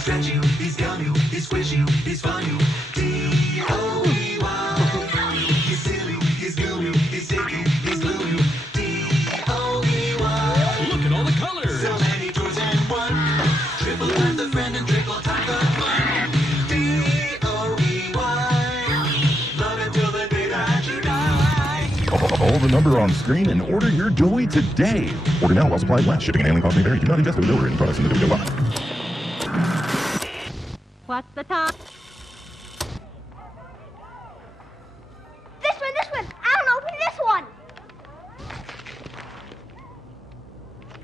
stretch you, he scum you, he squish you, he's fun you. D-O-E-Y. He's silly, he's gooey, he's sticky, he's glue you. D-O-E-Y. Look at all the colors. So many toys and one. Triple time the friend and triple time the fun. D-O-E-Y. Love until the day that you die. Call the number on screen and order your toy today. Order now while supplies last. Shipping and handling costs may vary. Do not ingest or deliver any products in the video box. What's the time? This one! I don't open this one!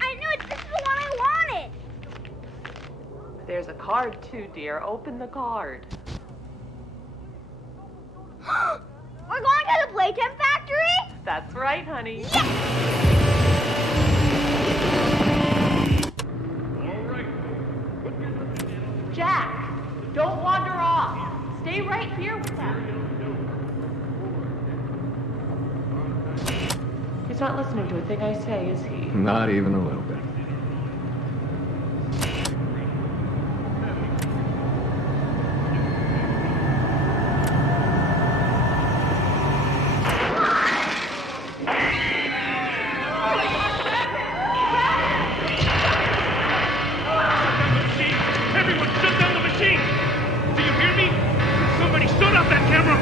I knew it! This is the one I wanted! There's a card too, dear. Open the card. We're going to the Playtime Factory? That's right, honey. Yes! Jack, don't wander off. Stay right here with us. He's not listening to a thing I say, is he? Not even a little bit. Everyone, shut down the machine! Do you hear me? Somebody shut off that camera!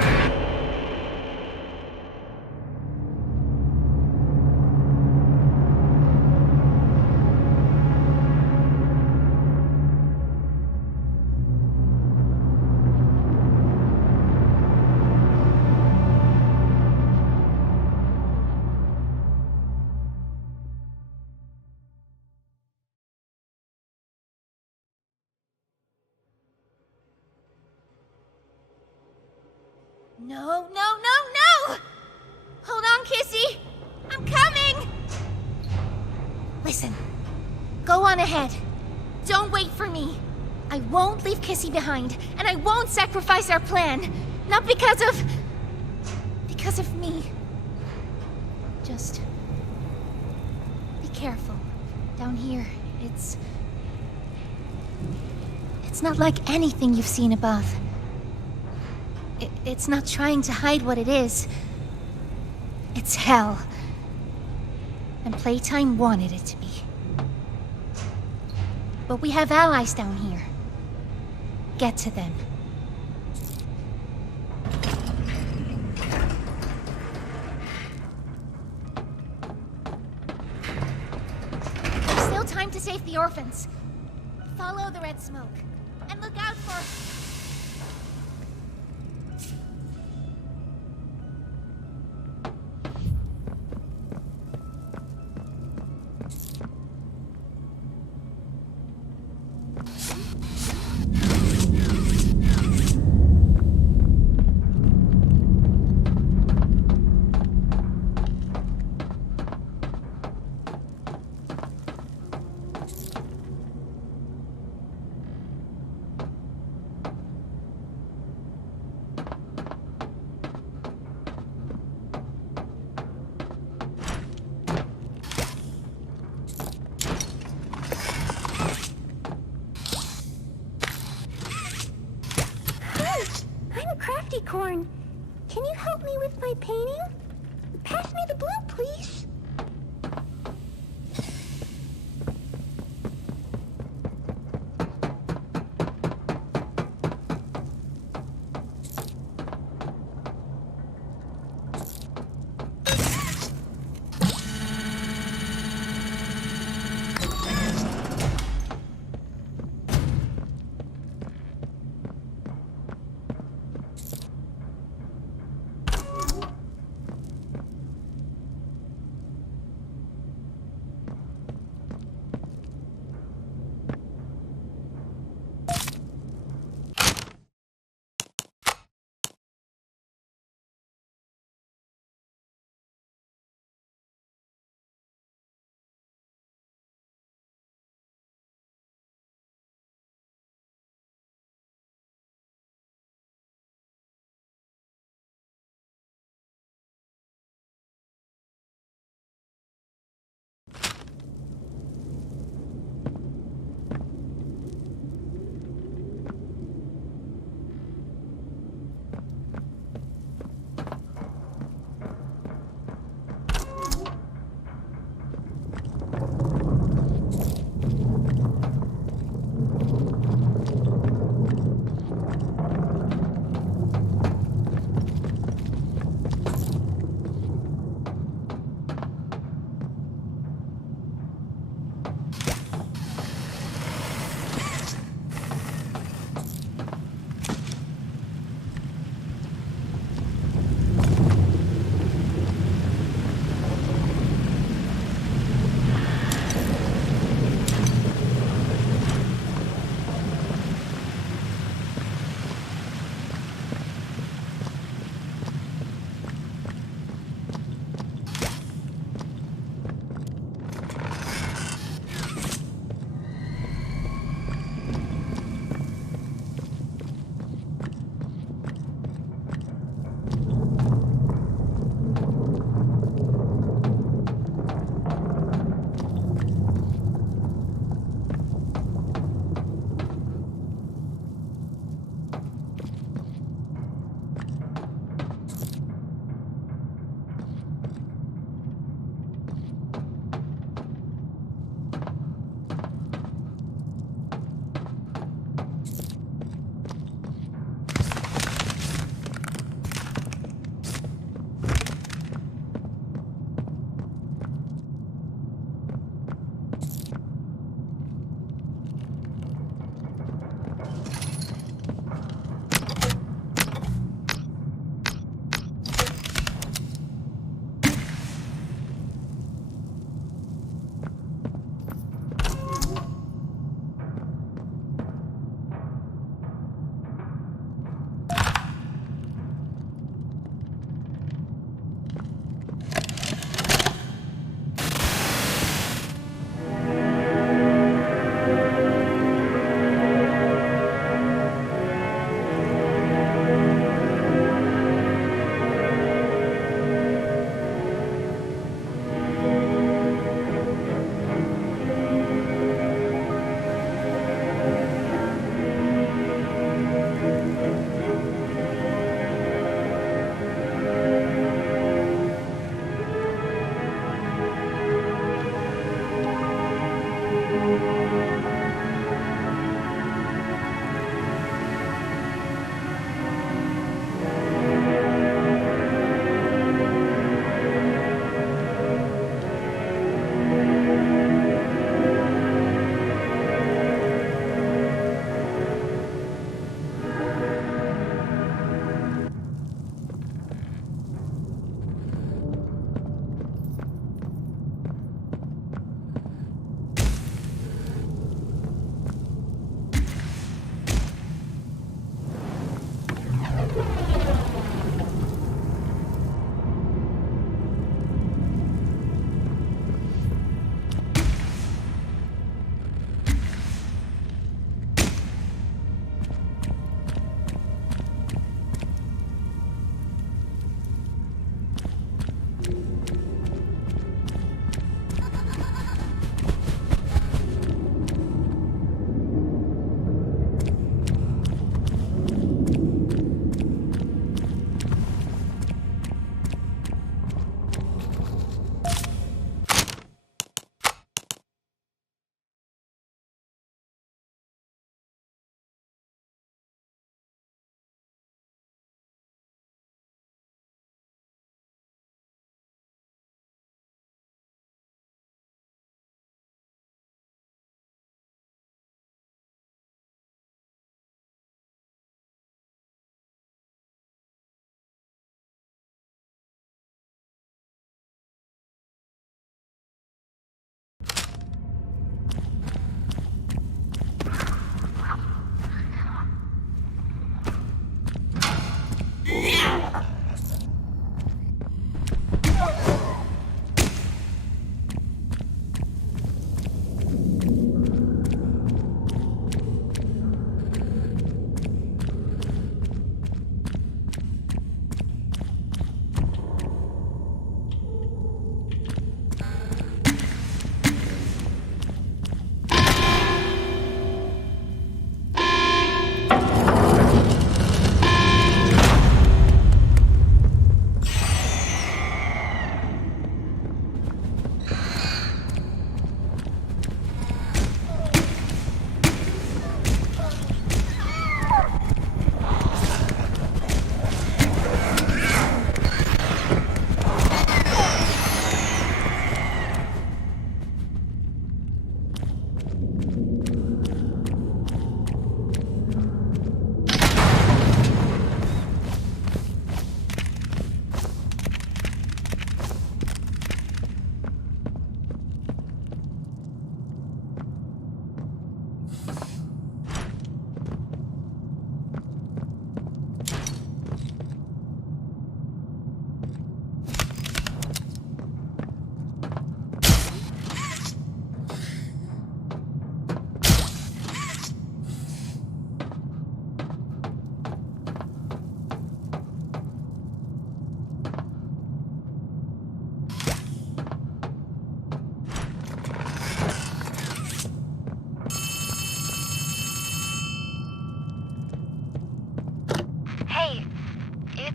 No! Hold on, Kissy! I'm coming! Listen, go on ahead. Don't wait for me. I won't leave Kissy behind, and I won't sacrifice our plan. Not because of me. Just be careful. Down here, it's not like anything you've seen above. It's not trying to hide what it is. It's hell. And Playtime wanted it to be. But we have allies down here. Get to them. There's still time to save the orphans. Follow the red smoke. And look out for... Corn, can you help me with my painting? Pass me the blue, please.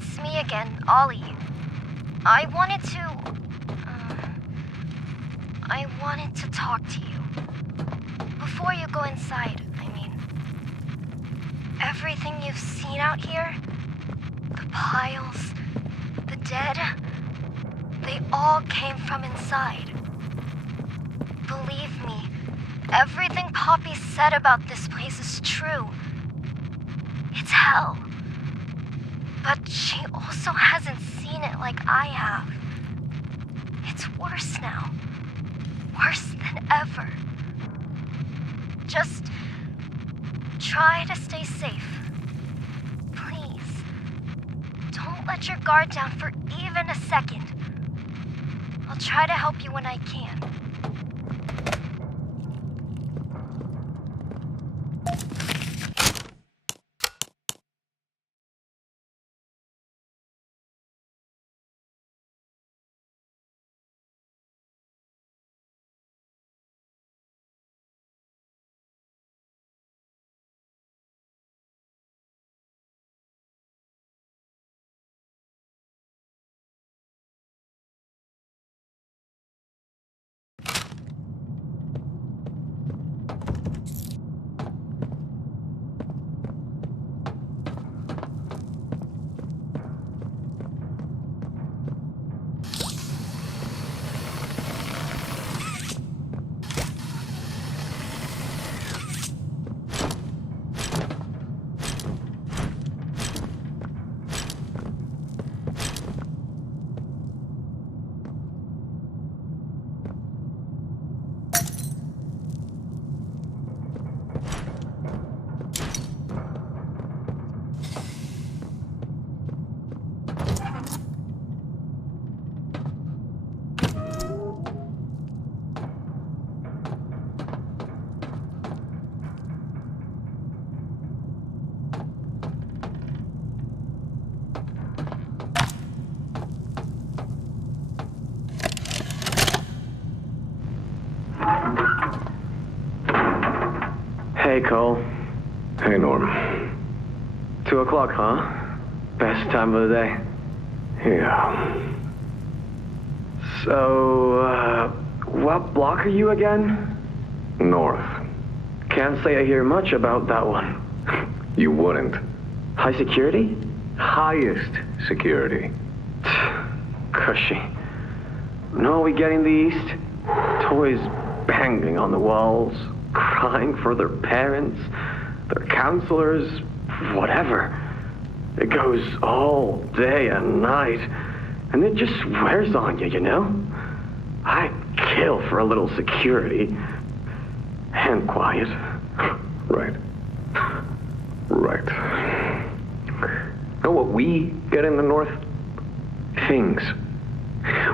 It's me again, Ollie. I wanted to talk to you. Before you go inside, I mean. Everything you've seen out here, the piles, the dead, they all came from inside. Believe me, everything Poppy said about this place is true. It's hell. But she also hasn't seen it like I have. It's worse now. Worse than ever. Just try to stay safe. Please. Don't let your guard down for even a second. I'll try to help you when I can. Hey, Cole. Hey, Norm. 2 o'clock, huh? Best time of the day. Yeah. So, what block are you again? North. Can't say I hear much about that one. You wouldn't. High security? Highest security. Cushy. No, we get in the east. Toys banging on the walls, crying for their parents, their counselors, whatever. It goes all day and night, and it just wears on you, you know? I'd kill for a little security. And quiet. Right. Right. Know what we get in the North? Things.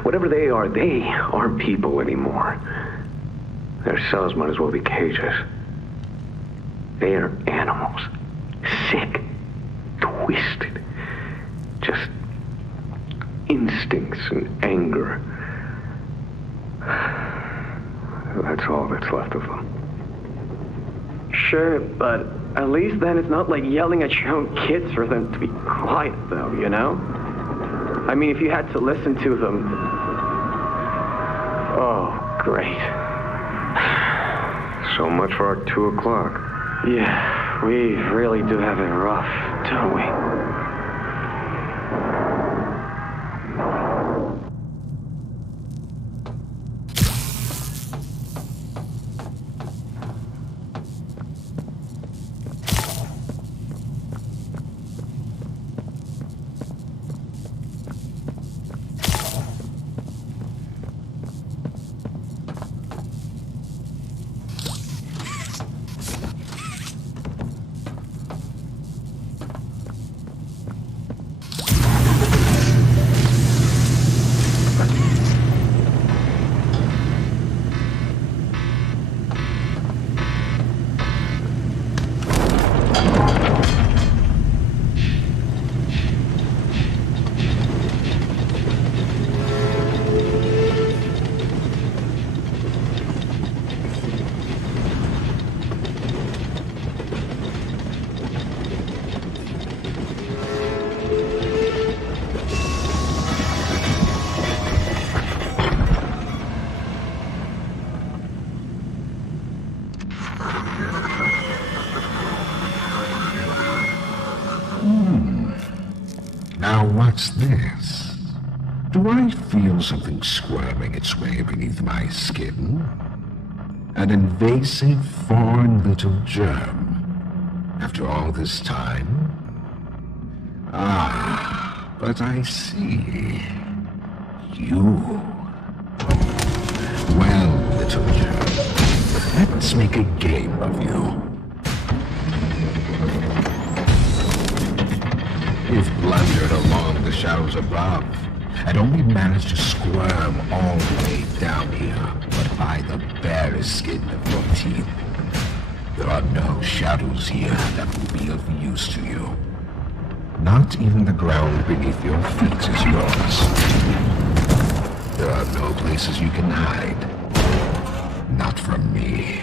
Whatever they aren't people anymore. Their cells might as well be cages. They are animals. Sick. Twisted. Just instincts and anger. That's all that's left of them. Sure, but at least then it's not like yelling at your own kids for them to be quiet, though, you know? I mean, if you had to listen to them... Oh, great. So much for our 2 o'clock. Yeah, we really do have it rough, don't we? Now what's this? Do I feel something squirming its way beneath my skin? An invasive foreign little germ. After all this time? Ah, but I see. You. Well, little germ, let's make a game of you. You've blundered along the shadows above, and only managed to squirm all the way down here, but by the barest skin of your teeth. There are no shadows here that will be of use to you. Not even the ground beneath your feet is yours. There are no places you can hide. Not from me.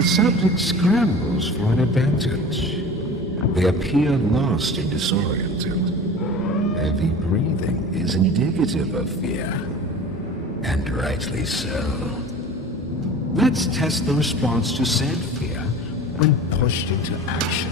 The subject scrambles for an advantage. They appear lost and disoriented. Heavy breathing is indicative of fear, and rightly so. Let's test the response to said fear when pushed into action.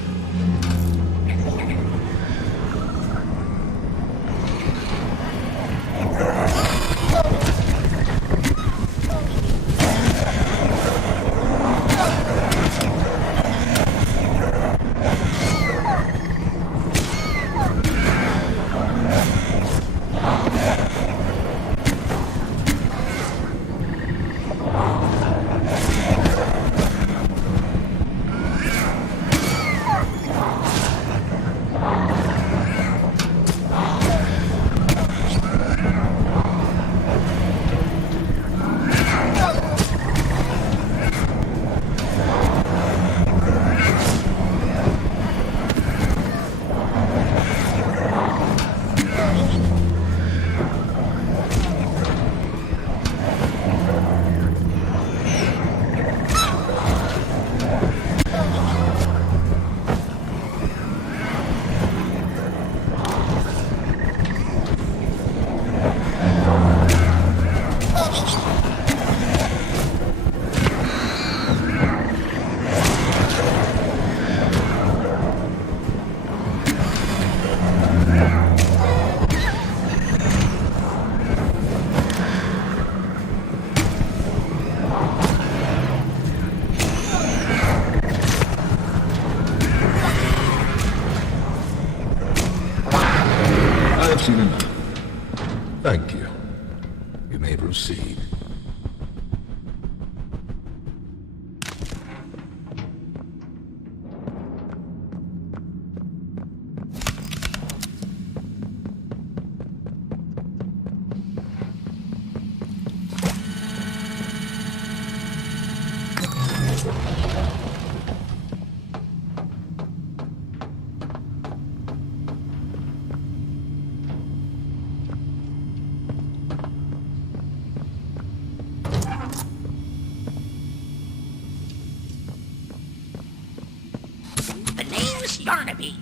I've seen enough. Thank you. You may proceed. Yarnaby.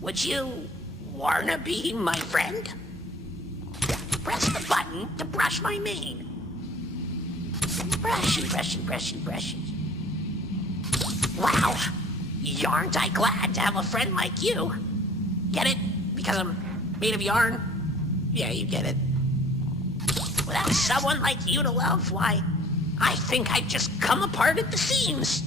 Would you wanna be my friend? Press the button to brush my mane. Brushy, brushy, brushy, brushy. Wow, yarn't I glad to have a friend like you. Get it? Because I'm made of yarn? Yeah, you get it. Without someone like you to love, why, I think I'd just come apart at the seams.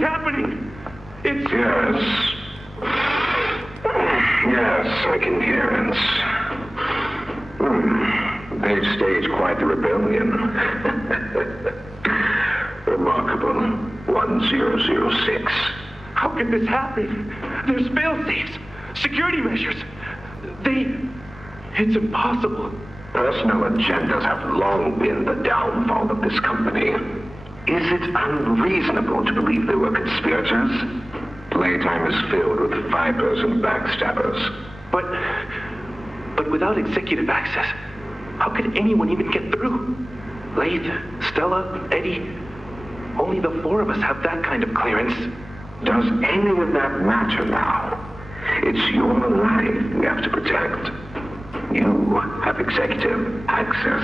What's happening? It's... Yes. Yes, I can hear it. They've staged quite the rebellion. Remarkable. 1006. How could this happen? There's fail-safes, security measures. It's impossible. Personal agendas have long been the downfall of this company. Is it unreasonable to believe they were conspirators? Playtime is filled with vipers and backstabbers. But without executive access, how could anyone even get through? Lathe, Stella, Eddie, only the four of us have that kind of clearance. Does any of that matter now? It's your life we have to protect. You have executive access.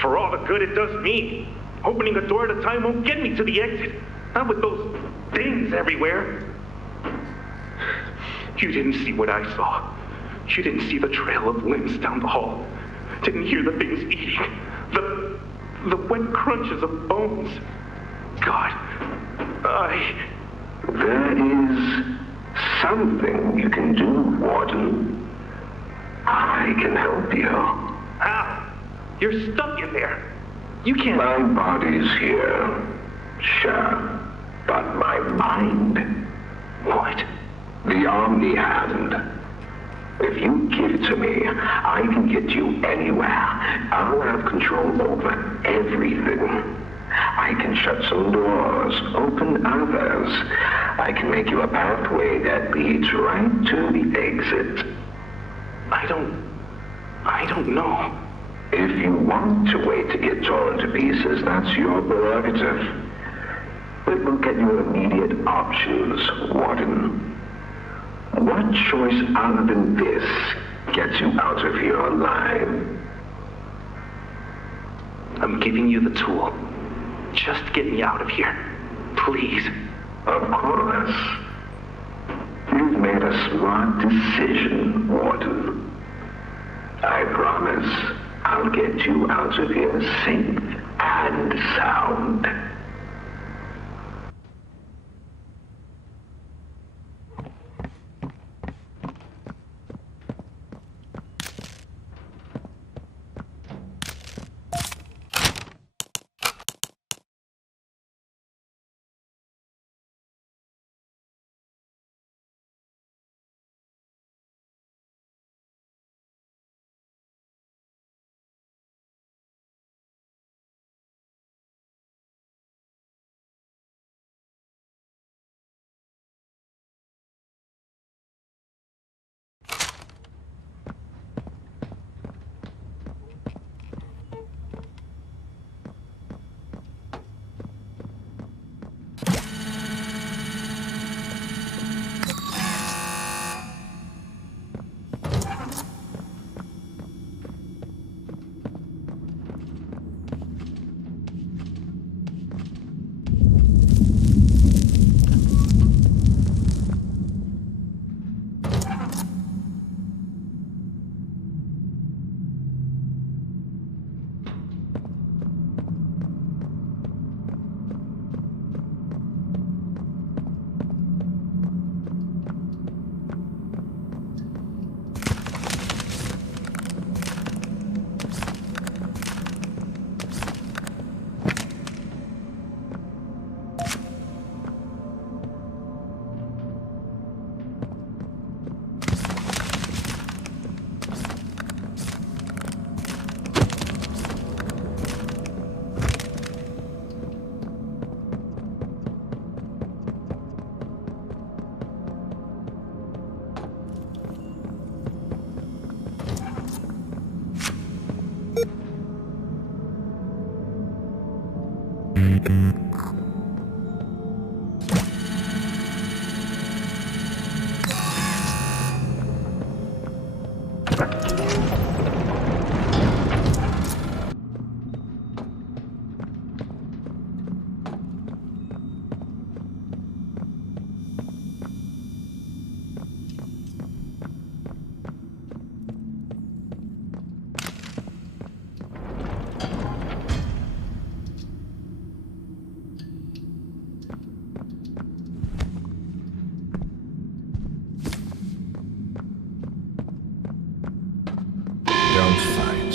For all the good it does me, opening a door at a time won't get me to the exit. Not with those things everywhere. You didn't see what I saw. You didn't see the trail of limbs down the hall. Didn't hear the things eating. The wet crunches of bones. God, There is something you can do, Warden. I can help you. How? You're stuck in there. You can't... My body's here, sure, but my mind... What? The Omni Hand. If you give it to me, I can get you anywhere. I'll have control over everything. I can shut some doors, open others. I can make you a pathway that leads right to the exit. I don't know. If you want to wait to get torn to pieces, that's your prerogative. But look at your immediate options, Warden. What choice other than this gets you out of here alive? I'm giving you the tool. Just get me out of here. Please. Of course. You've made a smart decision, Warden. I promise I'll get you out of here safe and sound.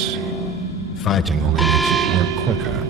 limits. Fighting only makes it work quicker.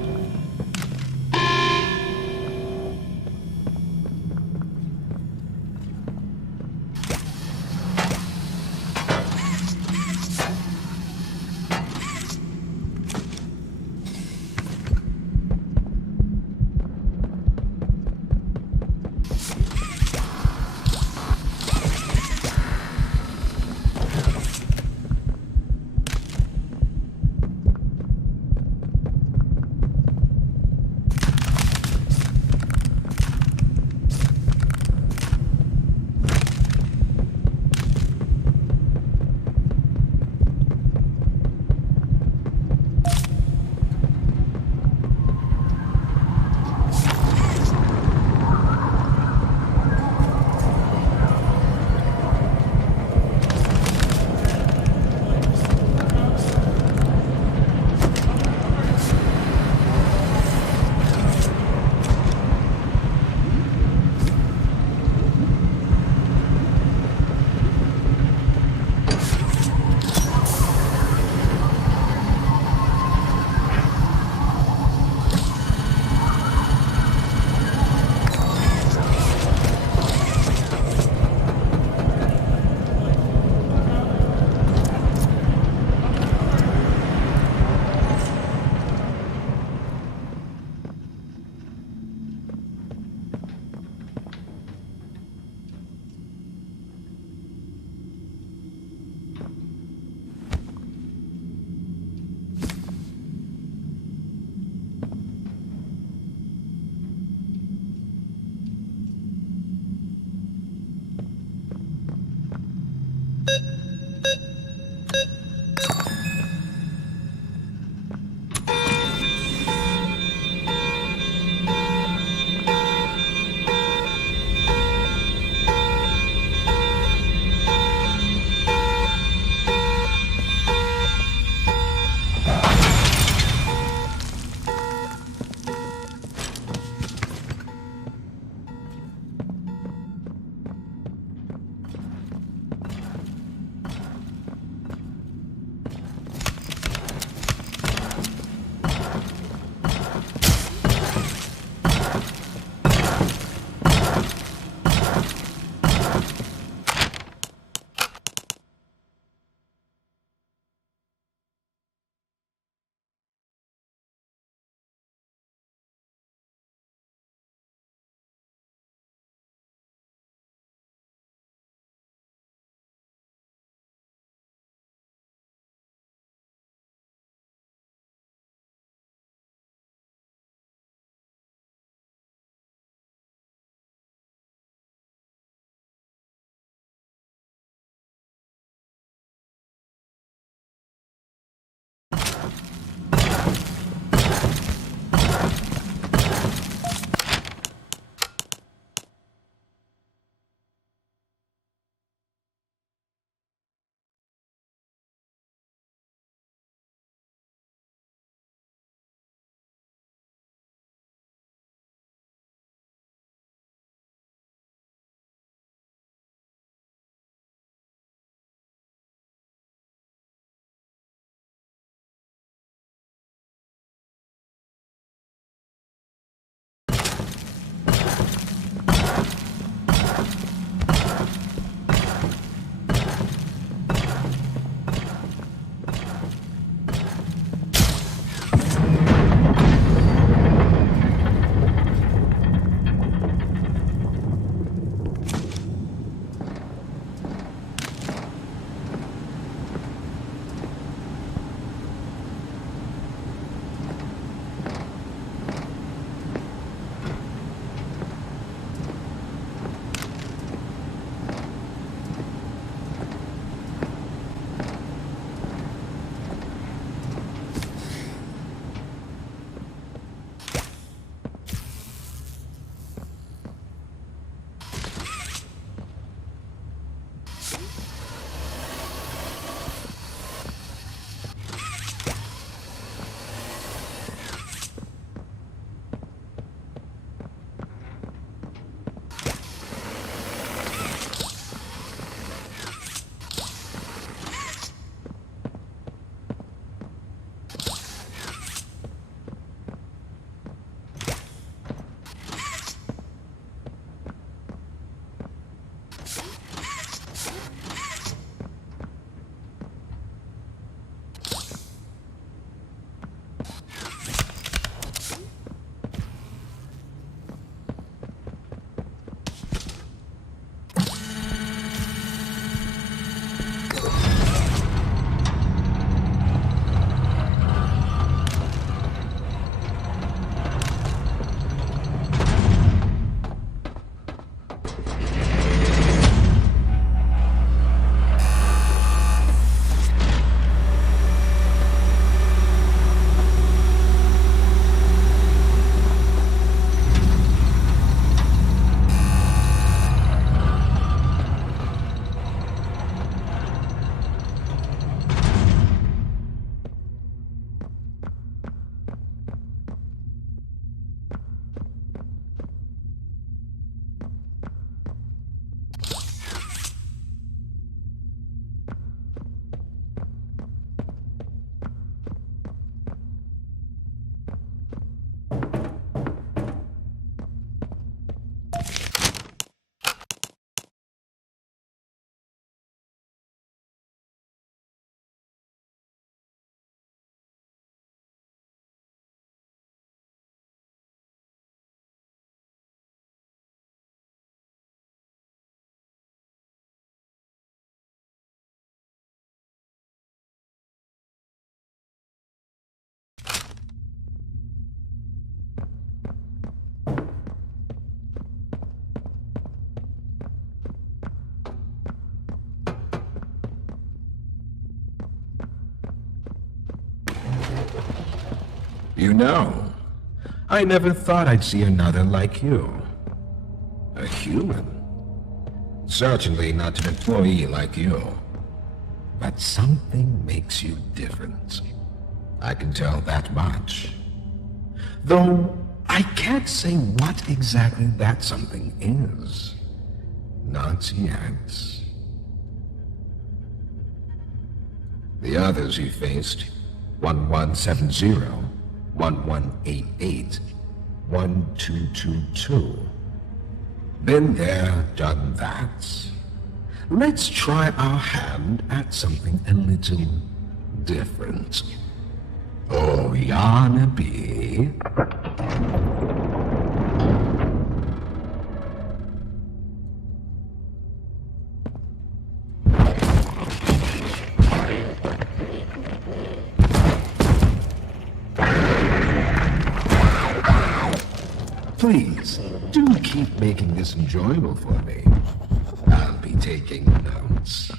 You know, I never thought I'd see another like you. A human. Certainly not an employee like you. But something makes you different. I can tell that much. Though I can't say what exactly that something is. Not yet. The others you faced, 1170, 1188, 1222. Been there, done that. Let's try our hand at something a little different. Oh, Yarnaby. Please, do keep making this enjoyable for me. I'll be taking notes.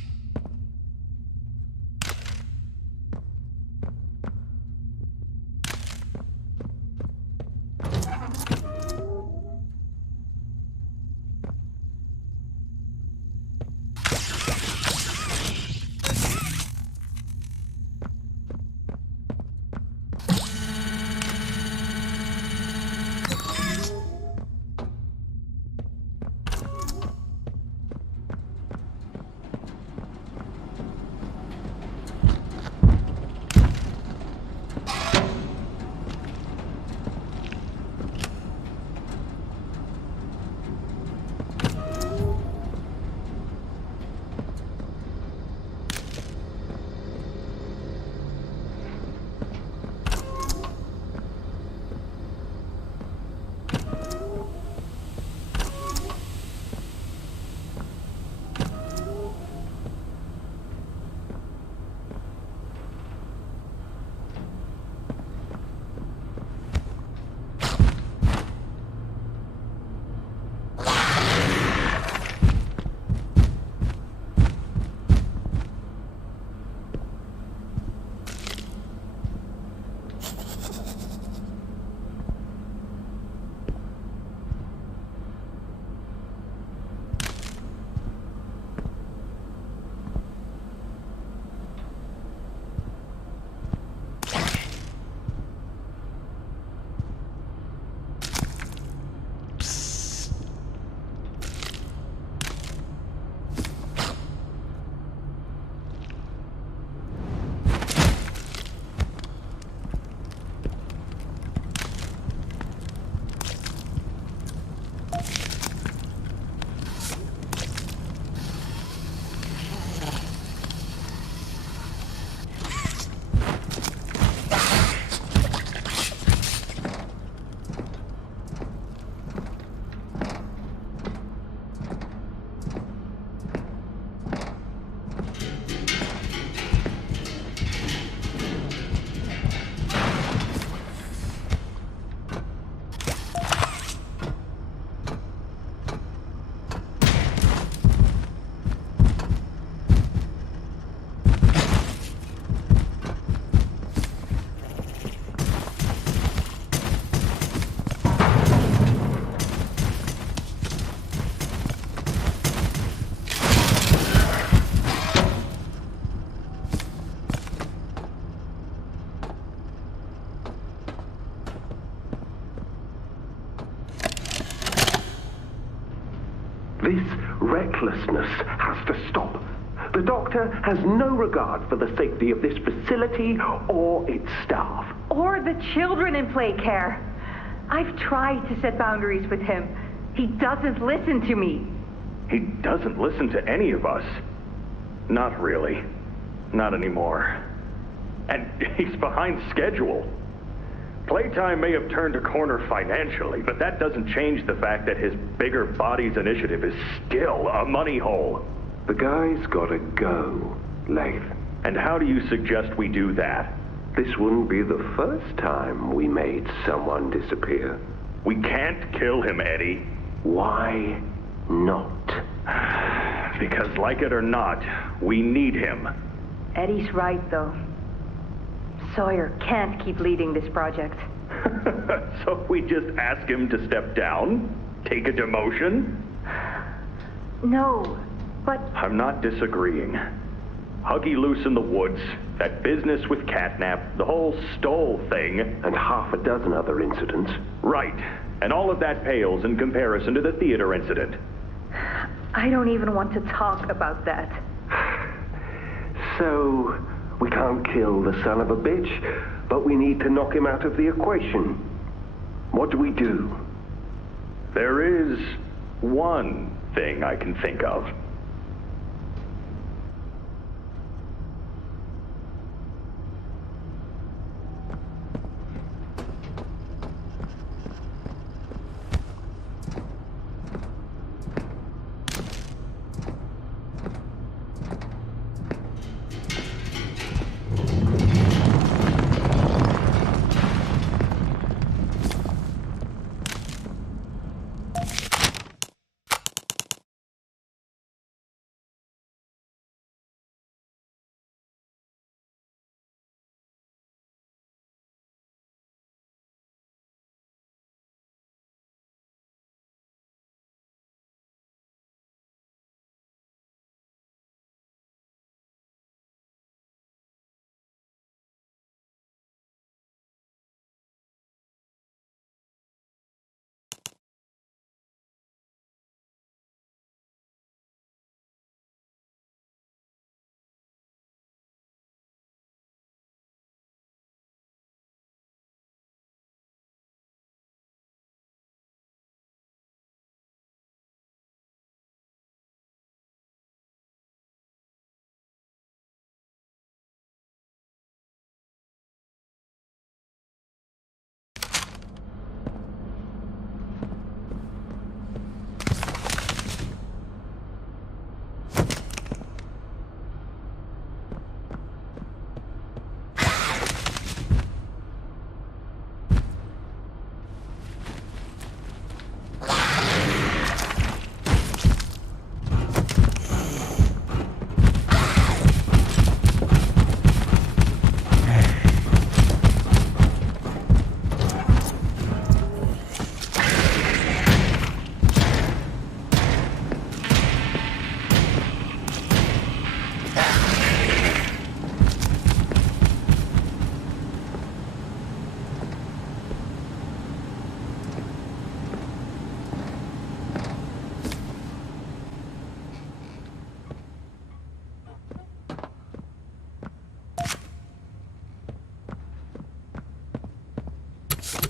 This recklessness has to stop. The doctor has no regard for the safety of this facility or its staff. Or the children in play care. I've tried to set boundaries with him. He doesn't listen to me. He doesn't listen to any of us. Not really. Not anymore. And he's behind schedule. Playtime may have turned a corner financially, but that doesn't change the fact that his bigger bodies initiative is still a money hole. The guy's gotta go, Lath. And how do you suggest we do that? This wouldn't be the first time we made someone disappear. We can't kill him, Eddie. Why not? Because like it or not, we need him. Eddie's right, though. Sawyer can't keep leading this project. So we just ask him to step down? Take a demotion? No, but I'm not disagreeing. Huggy loose in the woods, that business with Catnap, the whole Stoll thing. And half a dozen other incidents. Right. And all of that pales in comparison to the theater incident. I don't even want to talk about that. So, we can't kill the son of a bitch, but we need to knock him out of the equation. What do we do? There is one thing I can think of.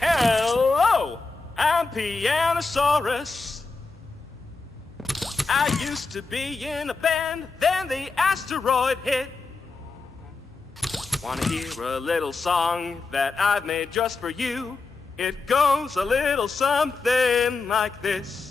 Hello, I'm Pianosaurus. I used to be in a band, then the asteroid hit. Wanna hear a little song that I've made just for you? It goes a little something like this.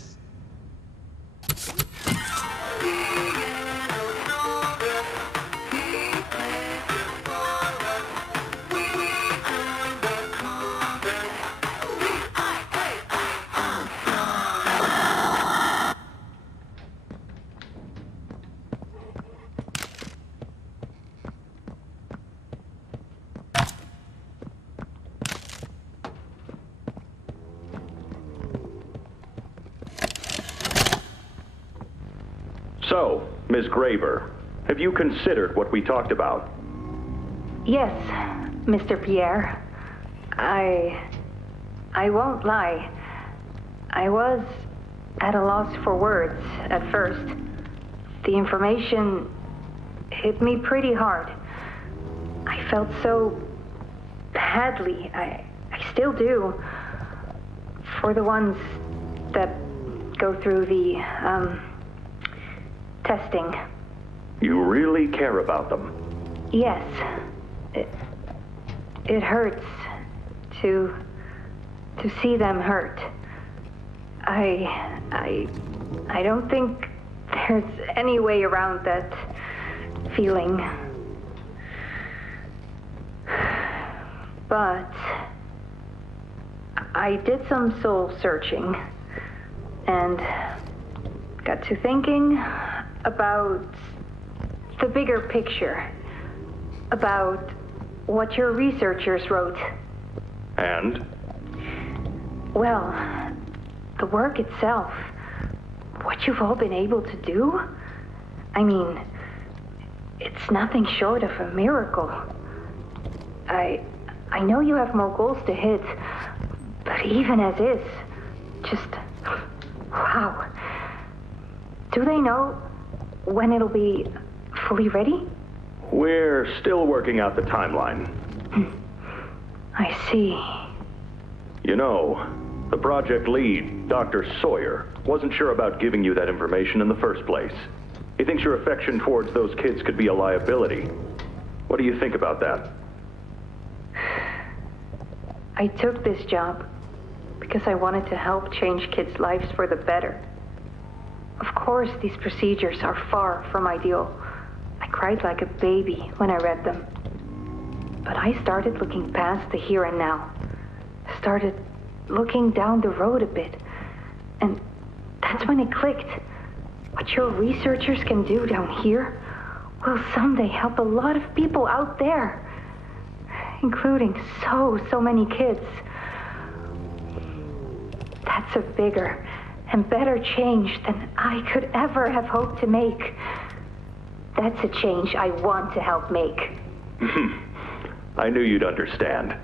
So, Ms. Graver, have you considered what we talked about? Yes, Mr. Pierre. I won't lie. I was at a loss for words at first. The information hit me pretty hard. I felt so badly. I still do. For the ones that go through the, testing. You really care about them? Yes. It hurts to see them hurt. I don't think there's any way around that feeling. But I did some soul searching and got to thinking about the bigger picture, about what your researchers wrote. And? Well, the work itself, what you've all been able to do, I mean, it's nothing short of a miracle. I know you have more goals to hit, but even as is, just, wow. Do they know when it'll be fully ready? We're still working out the timeline. I see. You know, the project lead, Dr. Sawyer, wasn't sure about giving you that information in the first place. He thinks your affection towards those kids could be a liability. What do you think about that? I took this job because I wanted to help change kids' lives for the better. Of course, these procedures are far from ideal. I cried like a baby when I read them. But I started looking past the here and now. Started looking down the road a bit. And that's when it clicked. What your researchers can do down here will someday help a lot of people out there. Including so many kids. That's a bigger and better change than I could ever have hoped to make. That's a change I want to help make. I knew you'd understand.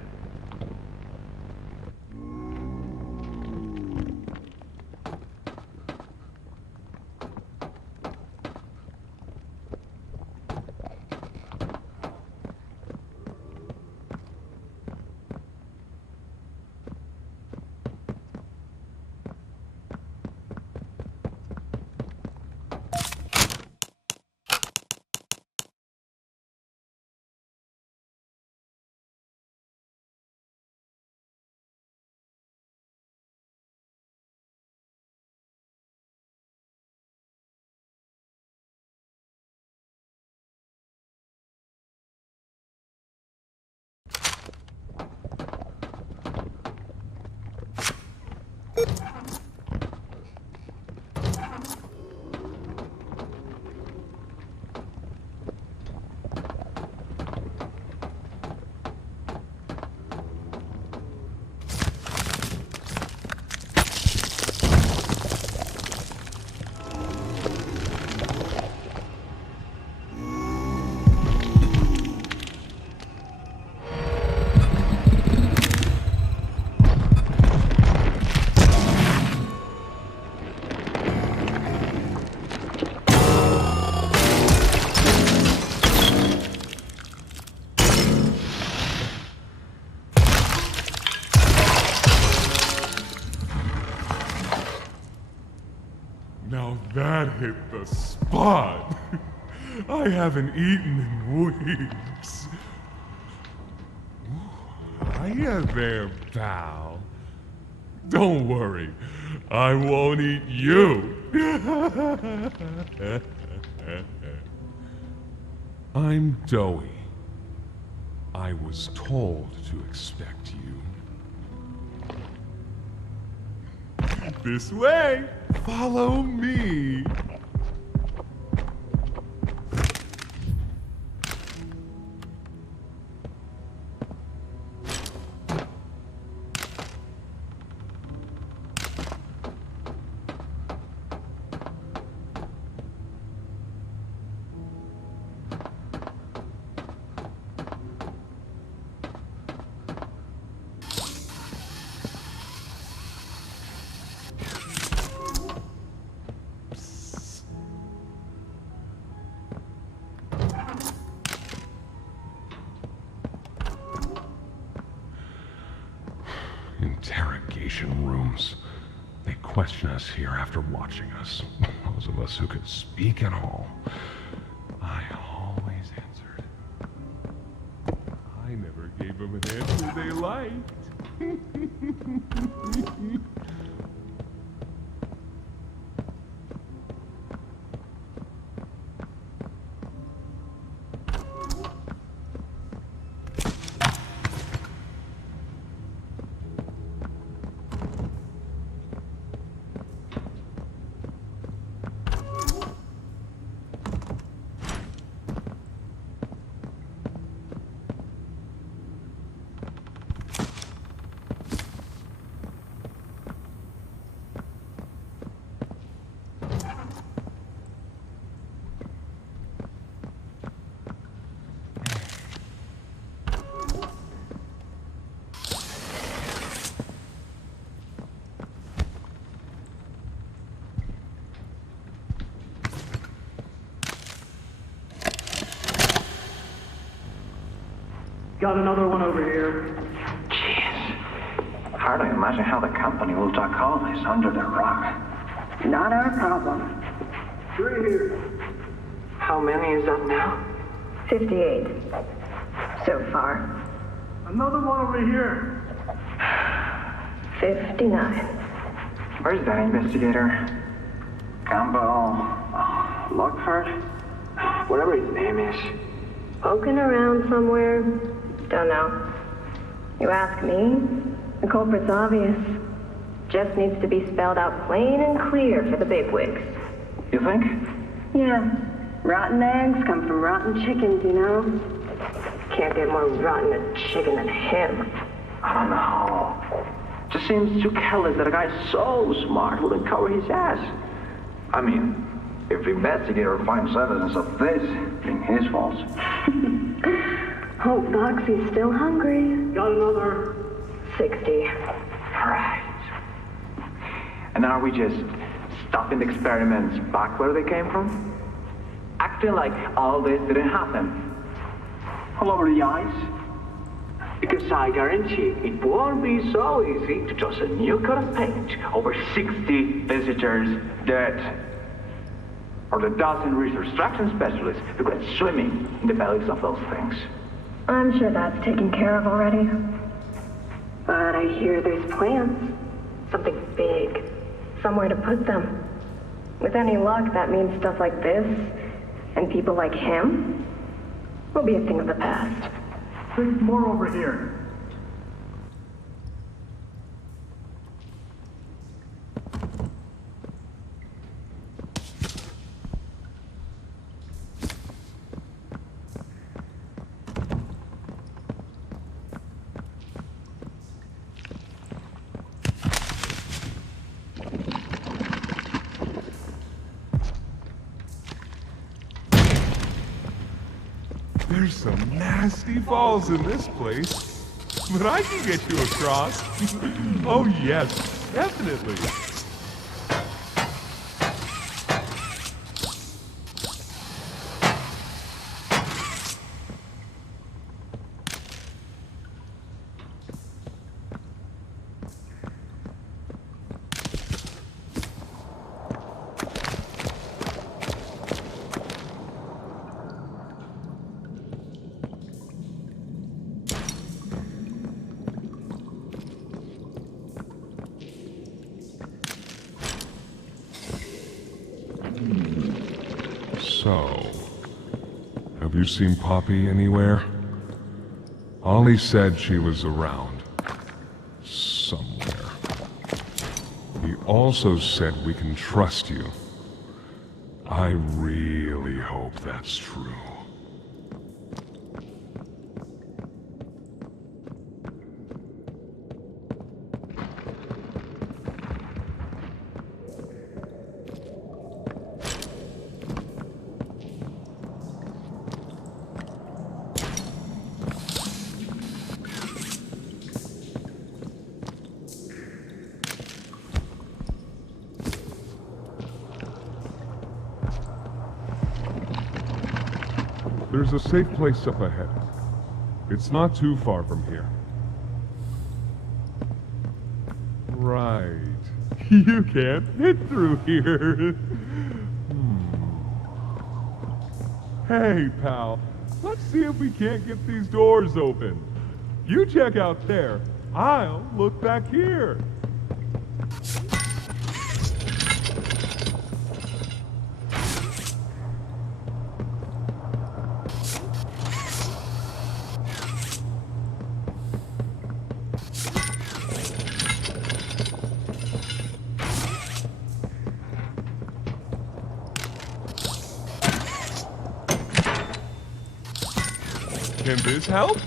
Now that hit the spot. I haven't eaten in weeks. Hiya there, pal. Don't worry, I won't eat you. I'm Doughy. I was told to expect you. This way! Follow me! Interrogation rooms. They question us here after watching us. Those of us who could speak at all. I always answered. I never gave them an answer they liked. Got another one over here. Jeez. Hard to imagine how the company will duck all this under the rug. Not our problem. 3 here. How many is that now? 58. So far. Another one over here. 59. Where's that investigator? Campbell... Lockhart? Whatever his name is. Poking around somewhere? Don't know. You ask me? The culprit's obvious. Just needs to be spelled out plain and clear for the bigwigs. You think? Yeah. Rotten eggs come from rotten chickens, you know? Can't get more rotten a chicken than him. I don't know. Just seems too careless that a guy so smart wouldn't cover his ass. I mean, if the investigator finds evidence of this, being his fault. Hope Foxy's still hungry. Got another. 60. Right. And are we just stopping the experiments back where they came from? Acting like all this didn't happen. All over the ice? Because I guarantee it won't be so easy to toss a new coat of paint over 60 visitors dead. Or the dozen resource extraction specialists who went swimming in the bellies of those things. I'm sure that's taken care of already. But I hear there's plans. Something big. Somewhere to put them. With any luck, that means stuff like this, and people like him, will be a thing of the past. There's more over here. There's some nasty falls in this place, but I can get you across. Oh yes, definitely. So, have you seen Poppy anywhere? Ollie said she was around. Somewhere. He also said we can trust you. I really hope that's true. There's a safe place up ahead. It's not too far from here. Right. You can't fit through here. Hey, pal. Let's see if we can't get these doors open. You check out there. I'll look back here. Can this help?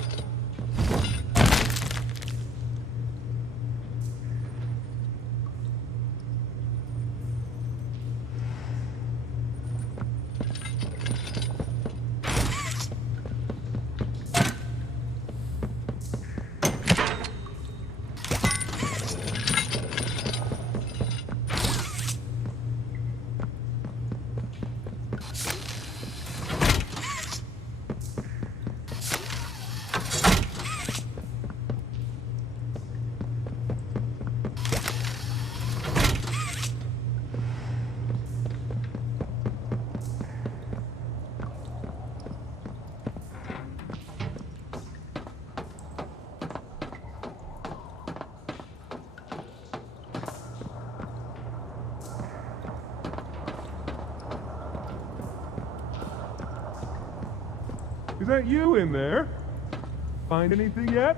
Is that you in there? Find anything yet?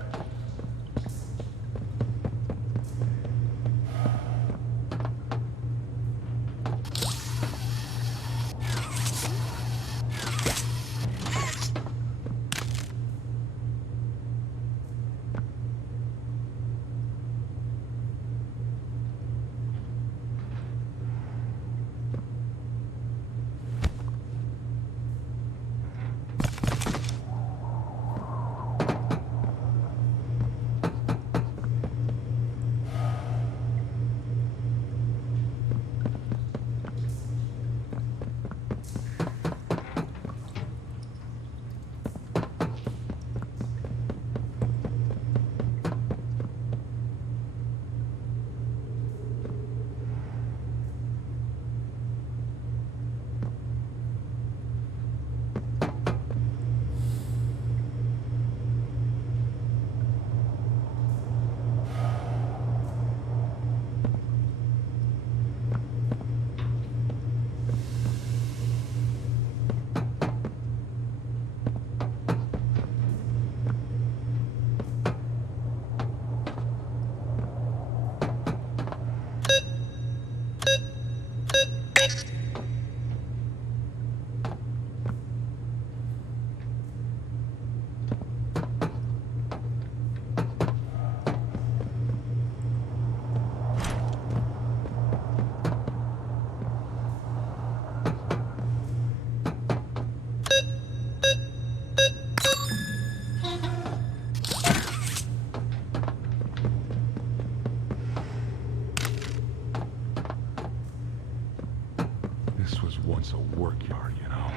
This was once a work yard, you know.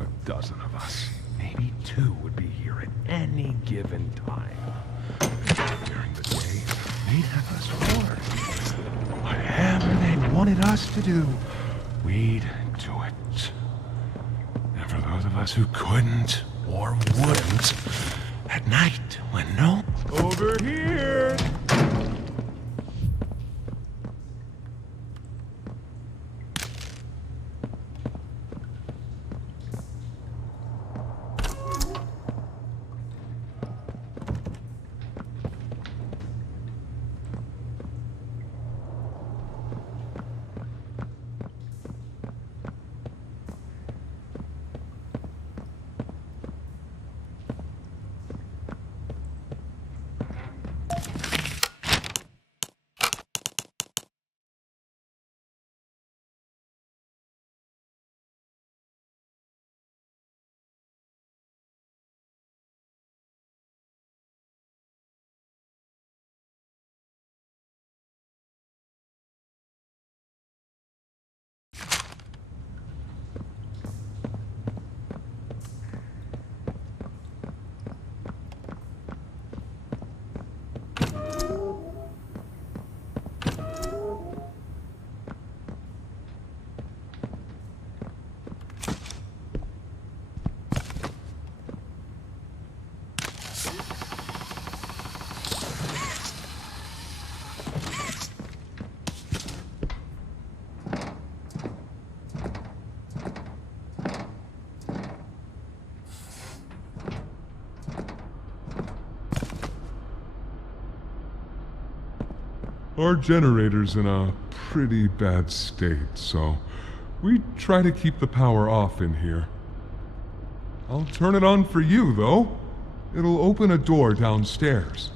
A dozen of us, maybe two, would be here at any given time. During the day, they'd have us work. Whatever they wanted us to do, we'd do it. And for those of us who couldn't or wouldn't, at night, when no... Over here! Our generator's in a pretty bad state, so we try to keep the power off in here. I'll turn it on for you, though. It'll open a door downstairs.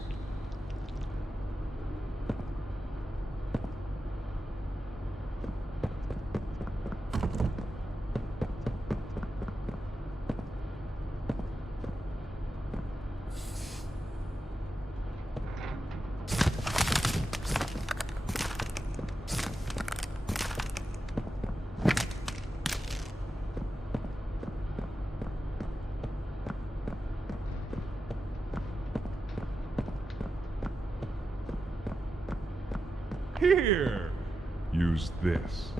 Here! Use this.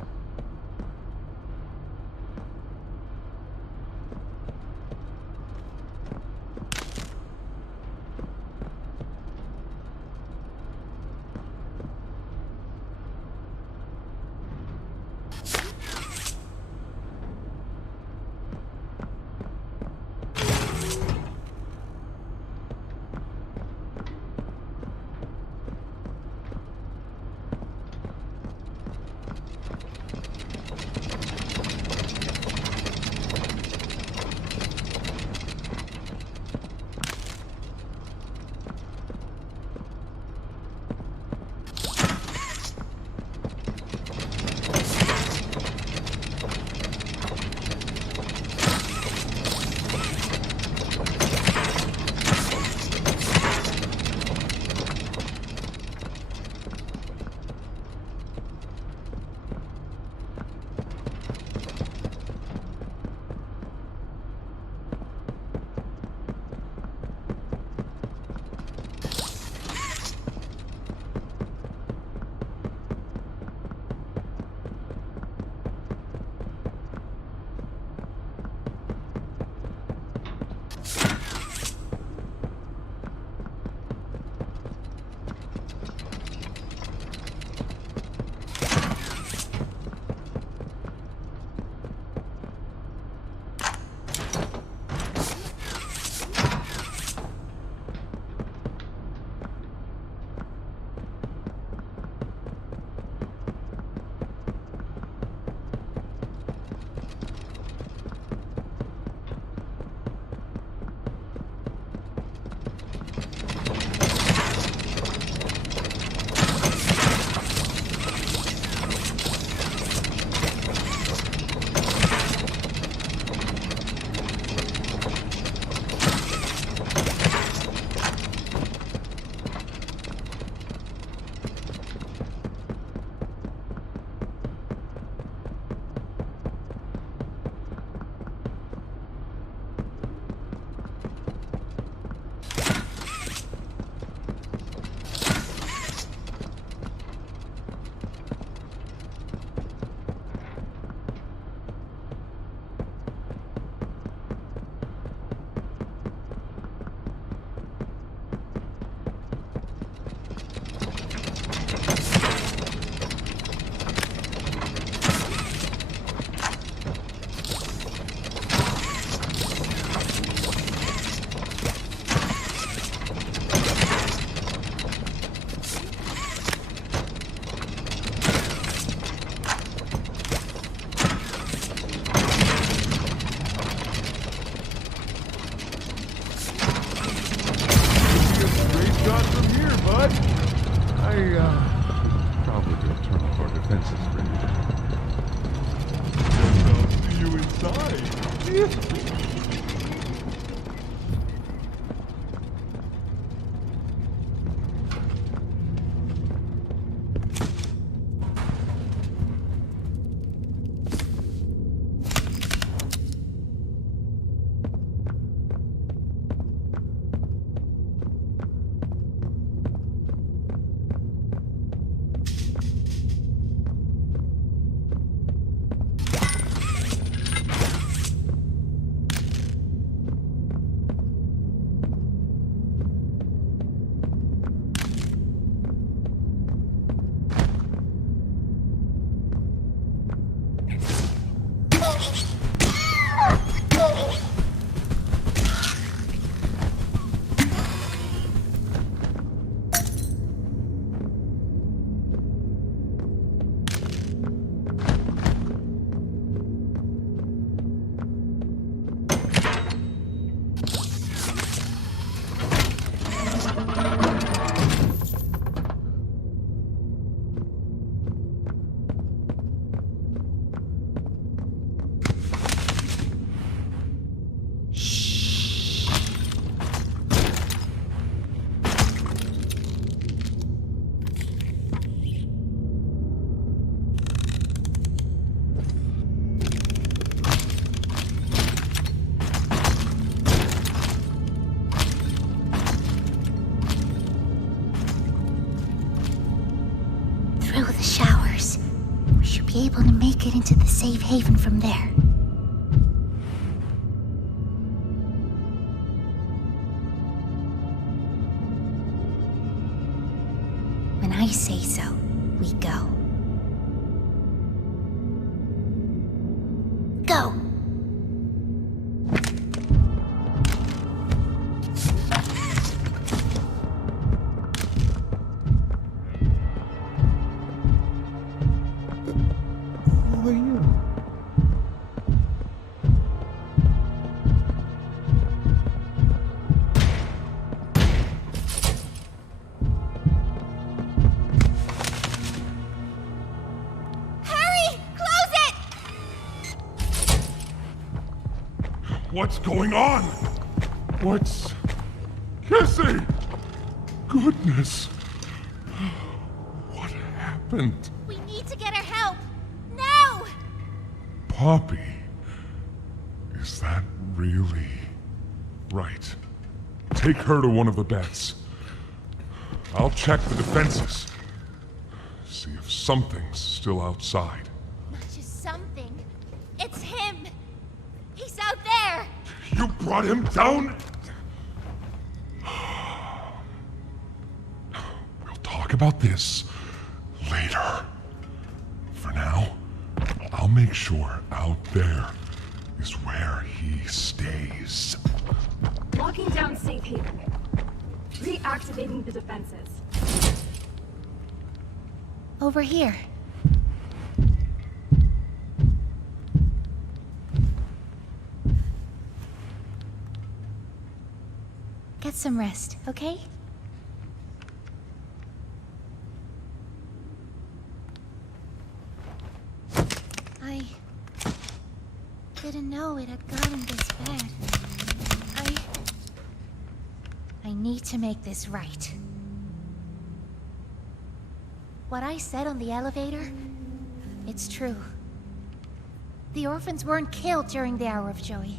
get into the safe haven from there. When I say so, we go. Go! Who are you? Hurry! Close it! What's going on? What's... Kissy! Goodness. What happened? We need to get her help! Now! Poppy. Is that really... Right. Take her to one of the beds. I'll check the defenses. See if something's still outside. Not just something. It's him! He's out there! You brought him down? We'll talk about this later. For now, I'll make sure out there is where he stays. Locking down safe haven. Reactivating the defenses. Over here. Get some rest, okay? I didn't know it had gotten this bad. I need to make this right. What I said on the elevator, it's true. The orphans weren't killed during the Hour of Joy.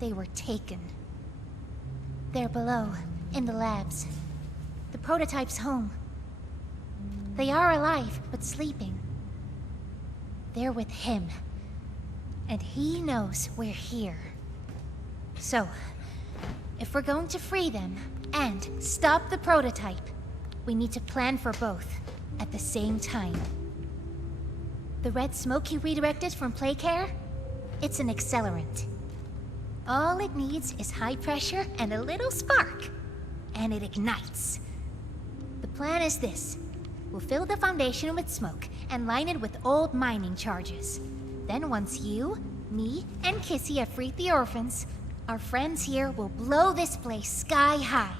They were taken. They're below, in the labs. The prototype's home. They are alive, but sleeping. They're with him. And he knows we're here. So, if we're going to free them, and stop the prototype, we need to plan for both, at the same time. The red smoke he redirected from Playcare? It's an accelerant. All it needs is high pressure and a little spark, and it ignites. The plan is this. We'll fill the foundation with smoke and line it with old mining charges. Then once you, me, and Kissy have freed the orphans, our friends here will blow this place sky high.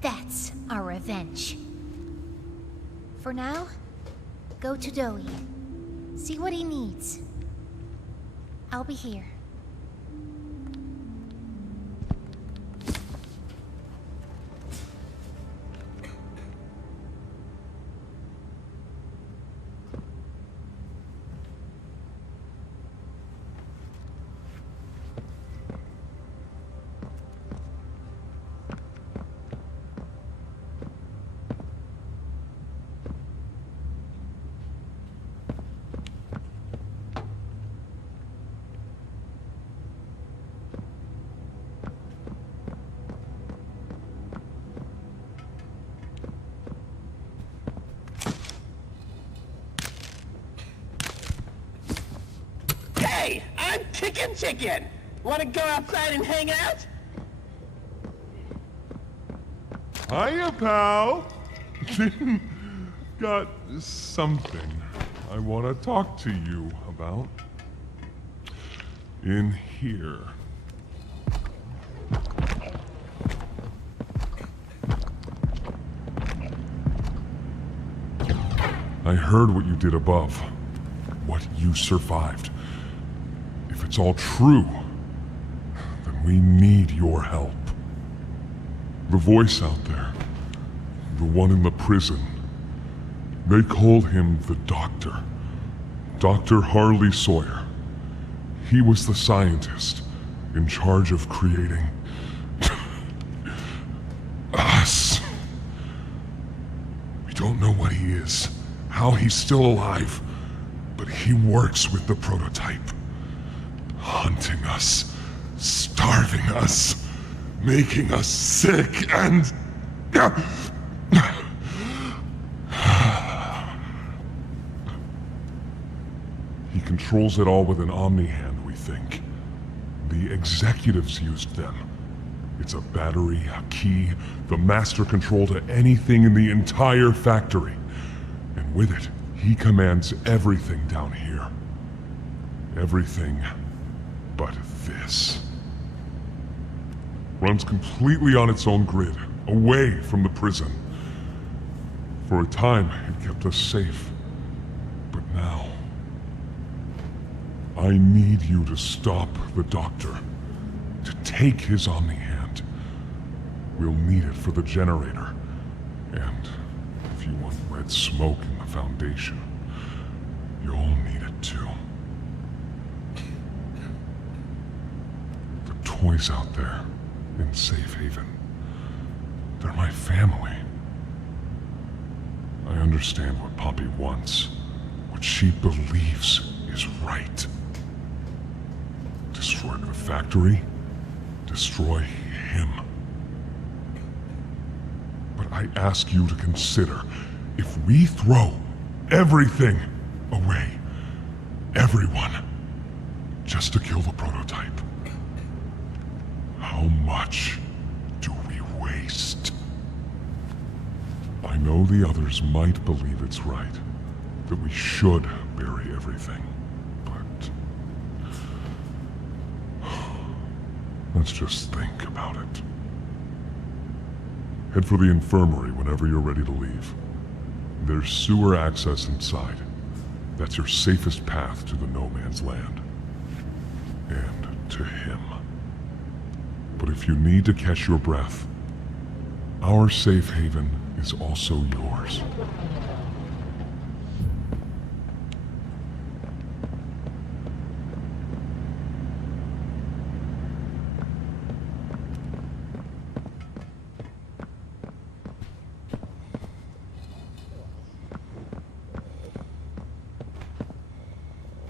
That's our revenge. For now, go to Doey. See what he needs. I'll be here. Hey, I'm Chicken. Wanna go outside and hang out? Hiya, pal. Got something I want to talk to you about. In here. I heard what you did above. What you survived. If it's all true, then we need your help. The voice out there, the one in the prison, they called him the Doctor. Dr. Harley Sawyer. He was the scientist in charge of creating us. We don't know what he is, how he's still alive, But he works with the prototype. Hunting us, starving us, making us sick, and... He controls it all with an Omni-Hand, we think. The executives used them. It's a battery, a key, the master control to anything in the entire factory. And with it, he commands everything down here. Everything but this. Runs completely on its own grid, away from the prison. For a time, it kept us safe. But now... I need you to stop the Doctor. To take his Omni-Hand. We'll need it for the generator. And if you want red smoke in the Foundation, you'll need it too. The toys out there in Safe Haven, they're my family. I understand what Poppy wants, what she believes is right. Destroy the factory, destroy him. But I ask you to consider, if we throw everything away, everyone, just to kill the prototype, how much do we waste? I know the others might believe it's right, that we should bury everything, but... let's just think about it. Head for the infirmary whenever you're ready to leave. There's sewer access inside. That's your safest path to the no man's land. And to him. But if you need to catch your breath, our safe haven is also yours.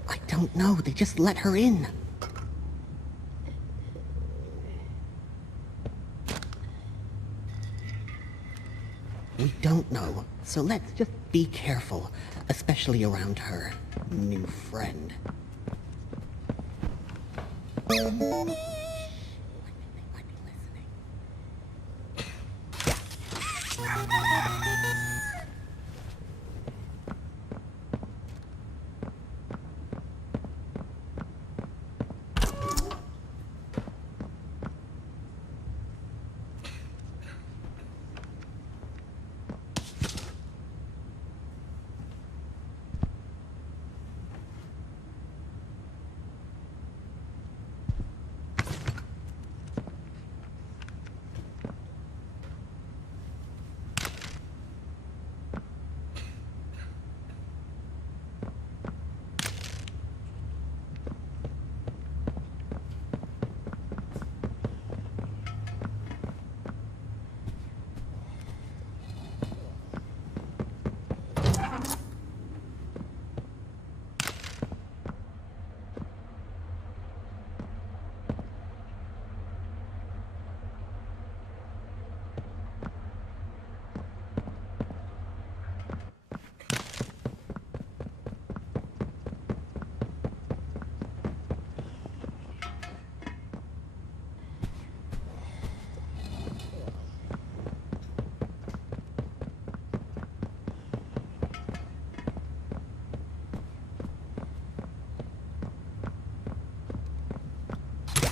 I don't know, they just let her in. We don't know, so let's just be careful, especially around her new friend.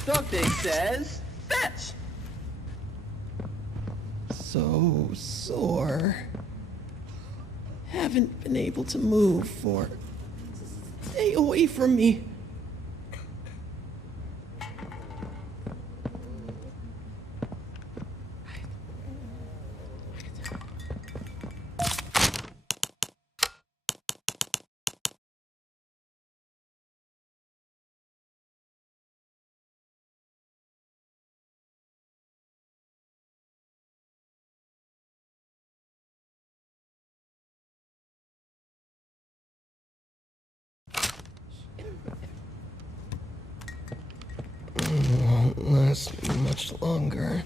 Something says fetch. So sore. Haven't been able to move for... Stay away from me. last much longer.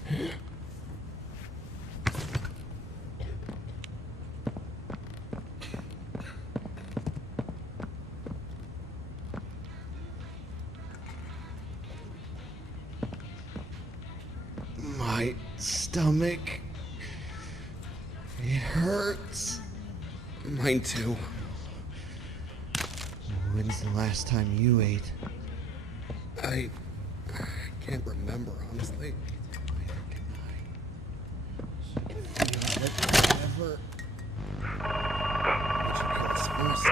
My stomach. It hurts. Mine too. When's the last time you ate? I can't remember, honestly. It feels like forever. What should call this first?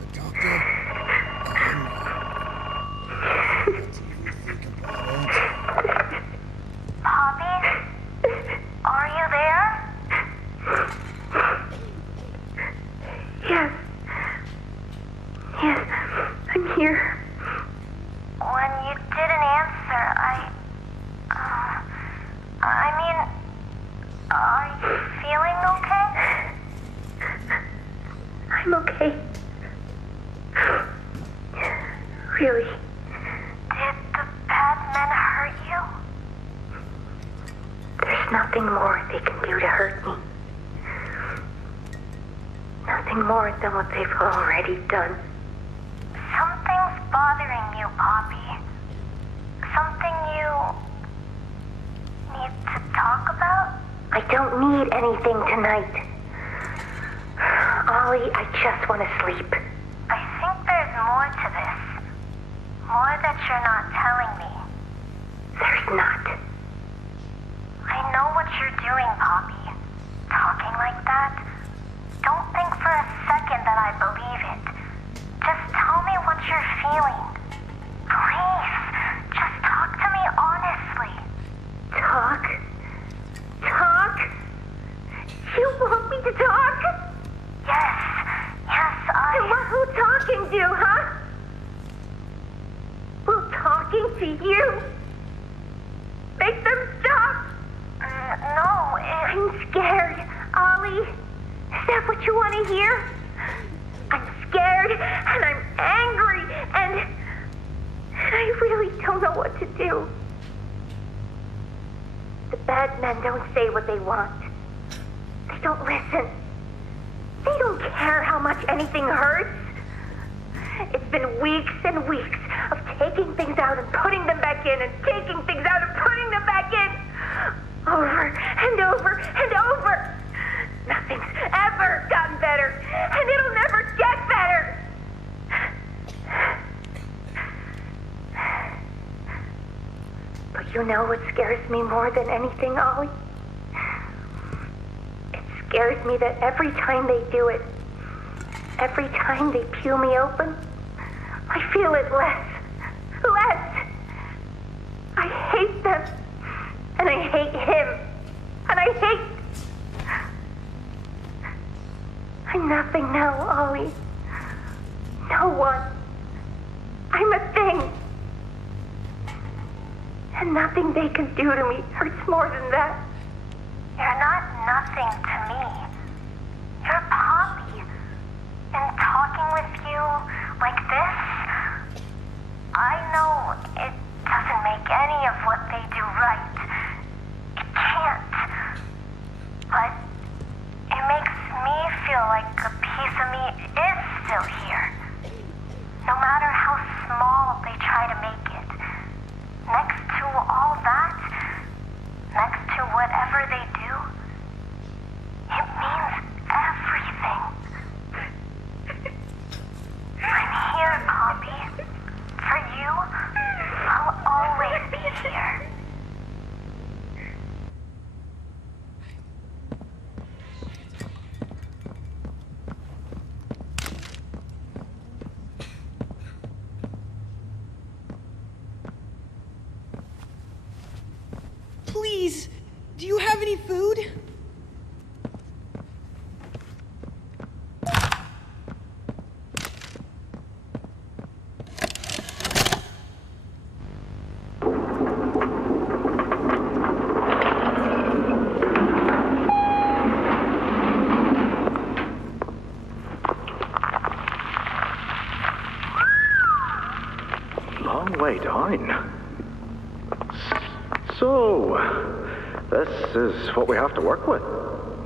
The doctor? The hunger? Let's even think about it. Poppy? Are you there? Yes. Yes, I'm here. When you didn't answer, I mean, are you feeling okay? I'm okay. Really. Did the bad men hurt you? There's nothing more they can do to hurt me. Nothing more than what they've already done. Something's bothering you, Poppy. Something you need to talk about? I don't need anything tonight. Ollie, I just want to sleep. I think there's more to this. More that you're not telling me. There's not. I know what you're doing, Poppy. Talking like that. Don't think for a second that I believe it. Just tell me what you're feeling. Please, just talk to me honestly. Talk? Talk? You want me to talk? Yes, And who's talking to, huh? Will talking to you make them stop? No, I'm scared, Ollie. Is that what you want to hear? I'm scared, and I'm angry, and I really don't know what to do. The bad men don't say what they want. They don't listen. They don't care how much anything hurts. It's been weeks and weeks of taking things out and putting them back in, and taking things out and putting them back in. Over and over and over. Nothing's ever gotten better, and it'll never get better. But you know what scares me more than anything, Ollie? It scares me that every time they do it, every time they peel me open, I feel it less. Less. I hate them. And I hate him. And I hate... I'm nothing now, Ollie. No one. I'm a thing. And nothing they can do to me hurts more than that. you're not nothing to me. You're Poppy. And talking with you like this, I know it doesn't make any of what they do right. It can't. But it makes me feel like a piece of me is still here. No matter how small they try to make it. Next to all that, next to whatever they do, it means everything. I'm here, Poppy. For you, I'll always be here. Please, do you have any food? Long way to Hein. So, this is what we have to work with.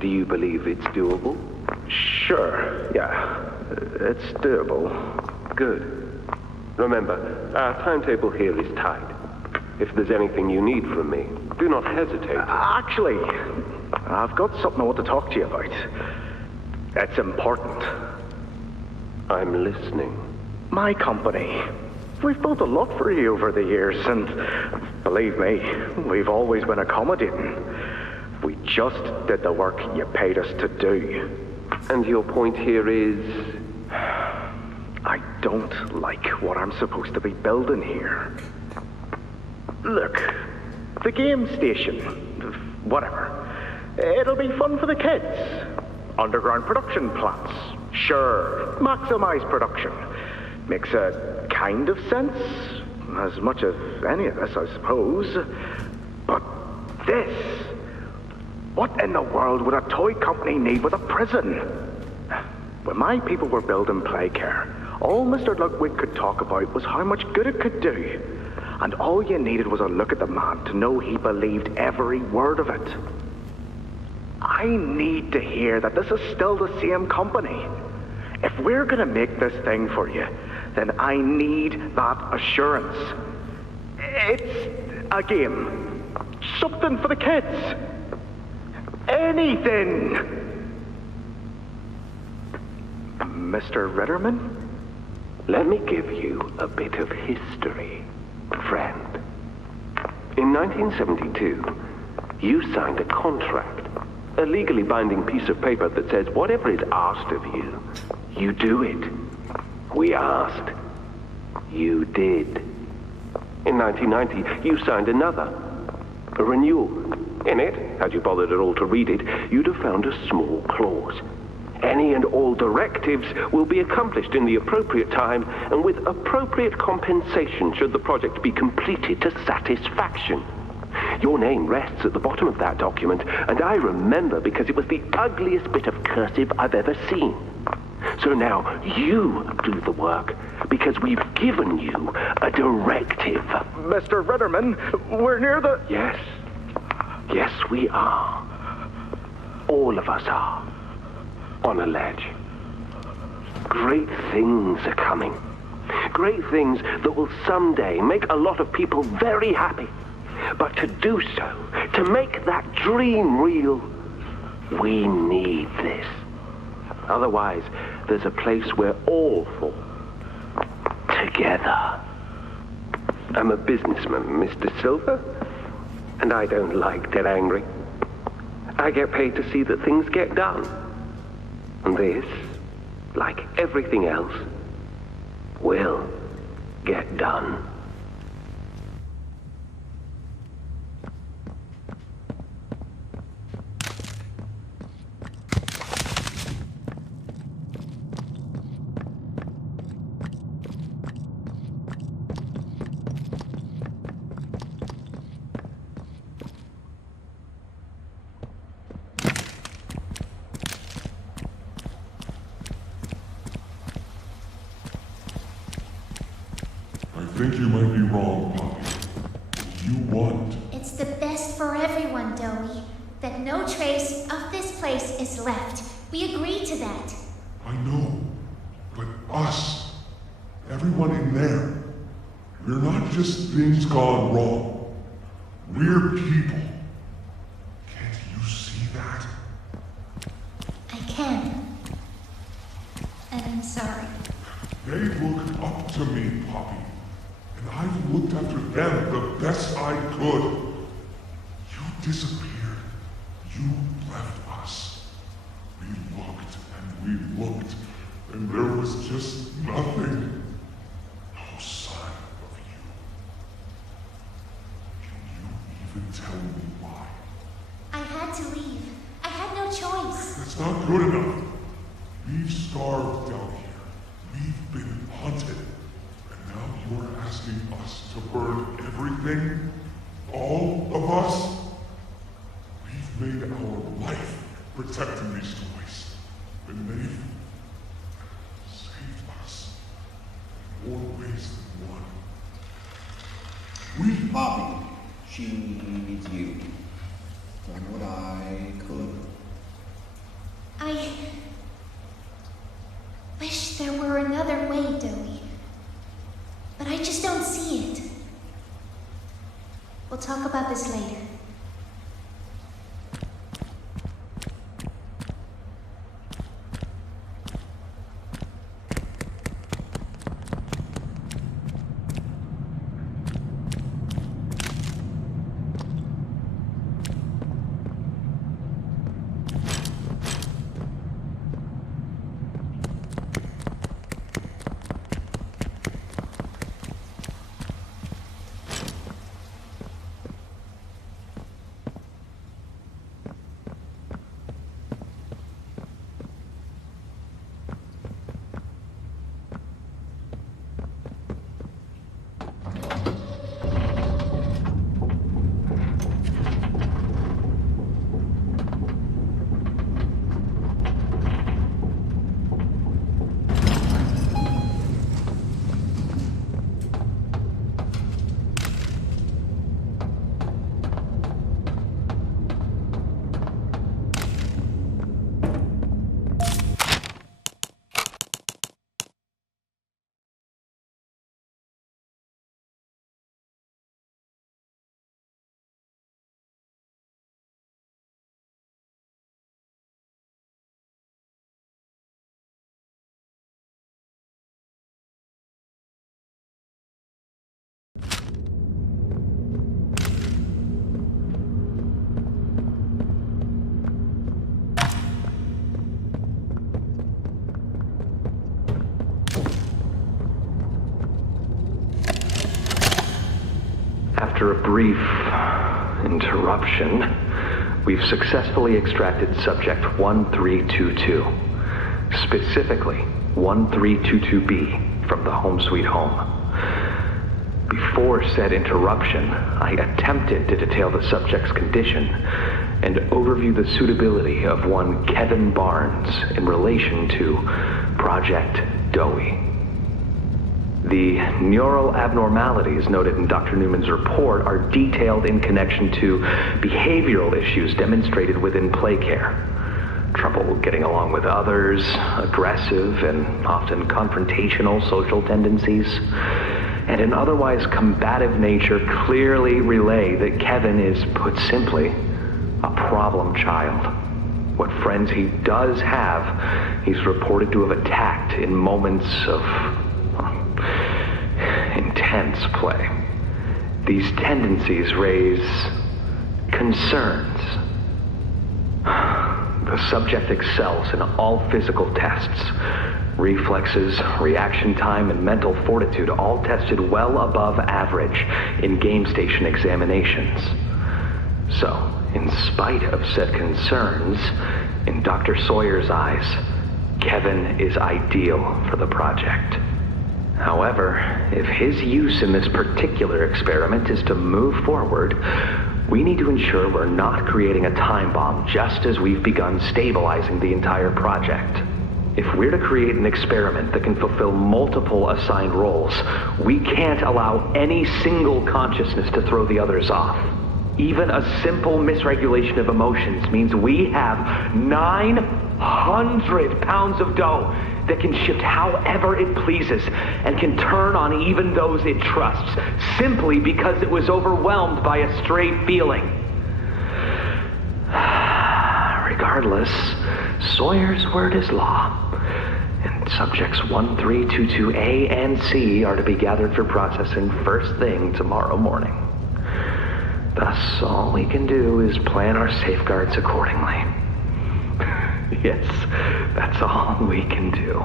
Do you believe it's doable? Sure, yeah. It's doable. Good. Remember, our timetable here is tight. If there's anything you need from me, do not hesitate. Actually, I've got something I want to talk to you about. It's important. I'm listening. My company. We've built a lot for you over the years, and believe me, we've always been accommodating. We just did the work you paid us to do. And your point here is? I don't like what I'm supposed to be building here. Look, the game station, whatever. It'll be fun for the kids. Underground production plants. Sure, maximize production. Makes a kind of sense. As much as any of us, I suppose. But this... What in the world would a toy company need with a prison? When my people were building Playcare, all Mr. Ludwig could talk about was how much good it could do. And all you needed was a look at the man to know he believed every word of it. I need to hear that this is still the same company. If we're gonna make this thing for you, then I need that assurance. It's a game. Something for the kids. Anything. Mr. Ritterman? Let me give you a bit of history, friend. In 1972, you signed a contract, a legally binding piece of paper that says whatever is asked of you, you do it. We asked. You did. In 1990, you signed another, a renewal. In it, had you bothered at all to read it, you'd have found a small clause. Any and all directives will be accomplished in the appropriate time and with appropriate compensation should the project be completed to satisfaction. Your name rests at the bottom of that document, and I remember because it was the ugliest bit of cursive I've ever seen. So now you do the work because we've given you a directive. Mr. Ritterman, we're near the... Yes. Yes, we are. All of us are. On a ledge. Great things are coming. Great things that will someday make a lot of people very happy. But to do so, to make that dream real, we need this. Otherwise, there's a place we're all for. Together. I'm a businessman, Mr. Silver, and I don't like to get angry. I get paid to see that things get done. And this, like everything else, will get done. I think you might be wrong, Poppy. You want... It's the best for everyone, Dowie. That no trace of this place is left. We agreed to that. I know, but us, everyone in there, we're not just things gone wrong. We're people. Can't you see that? I can. And I'm sorry. They look up to me, Poppy. And I've looked after them the best I could. You disappeared. You left us. We looked and we looked, and there was just nothing. No sign of you. Can you even tell me why? I had to leave. I had no choice. That's not good enough. We've starved down here. We've been hunted. And now you're asking us to burn everything? All of us? We've made our life protecting these toys. And they've saved us in more ways than one. Poppy, She needs you. Done what I could. I wish there were another way, Dowie. But I just don't see it. We'll talk about this later. After a brief interruption, we've successfully extracted subject 1322, specifically 1322B, from the Home Sweet Home. Before said interruption, I attempted to detail the subject's condition and overview the suitability of one Kevin Barnes in relation to Project Dowie. The neural abnormalities noted in Dr. Newman's report are detailed in connection to behavioral issues demonstrated within play care. Trouble getting along with others, aggressive and often confrontational social tendencies, and an otherwise combative nature clearly relay that Kevin is, put simply, a problem child. What friends he does have, he's reported to have attacked in moments of intense play. These tendencies raise concerns. The subject excels in all physical tests. Reflexes, reaction time, and mental fortitude all tested well above average in game station examinations. So, in spite of said concerns, in Dr. Sawyer's eyes, Kevin is ideal for the project. However, if his use in this particular experiment is to move forward, we need to ensure we're not creating a time bomb just as we've begun stabilizing the entire project. If we're to create an experiment that can fulfill multiple assigned roles, we can't allow any single consciousness to throw the others off. Even a simple misregulation of emotions means we have 900 pounds of dough that can shift however it pleases and can turn on even those it trusts, simply because it was overwhelmed by a stray feeling. Regardless, Sawyer's word is law, and subjects 1322A and C are to be gathered for processing first thing tomorrow morning. Thus, all we can do is plan our safeguards accordingly. Yes, that's all we can do.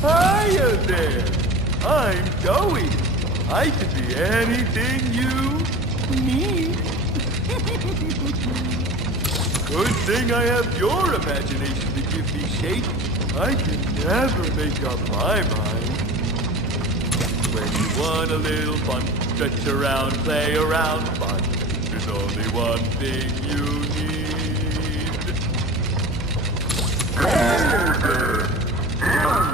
Hiya there! I'm Dowie. I can be anything you need. Good thing I have your imagination to give me shape. I can never make up my mind. When you want a little fun, stretch around, play around, fun. There's only one thing you need. Hey there!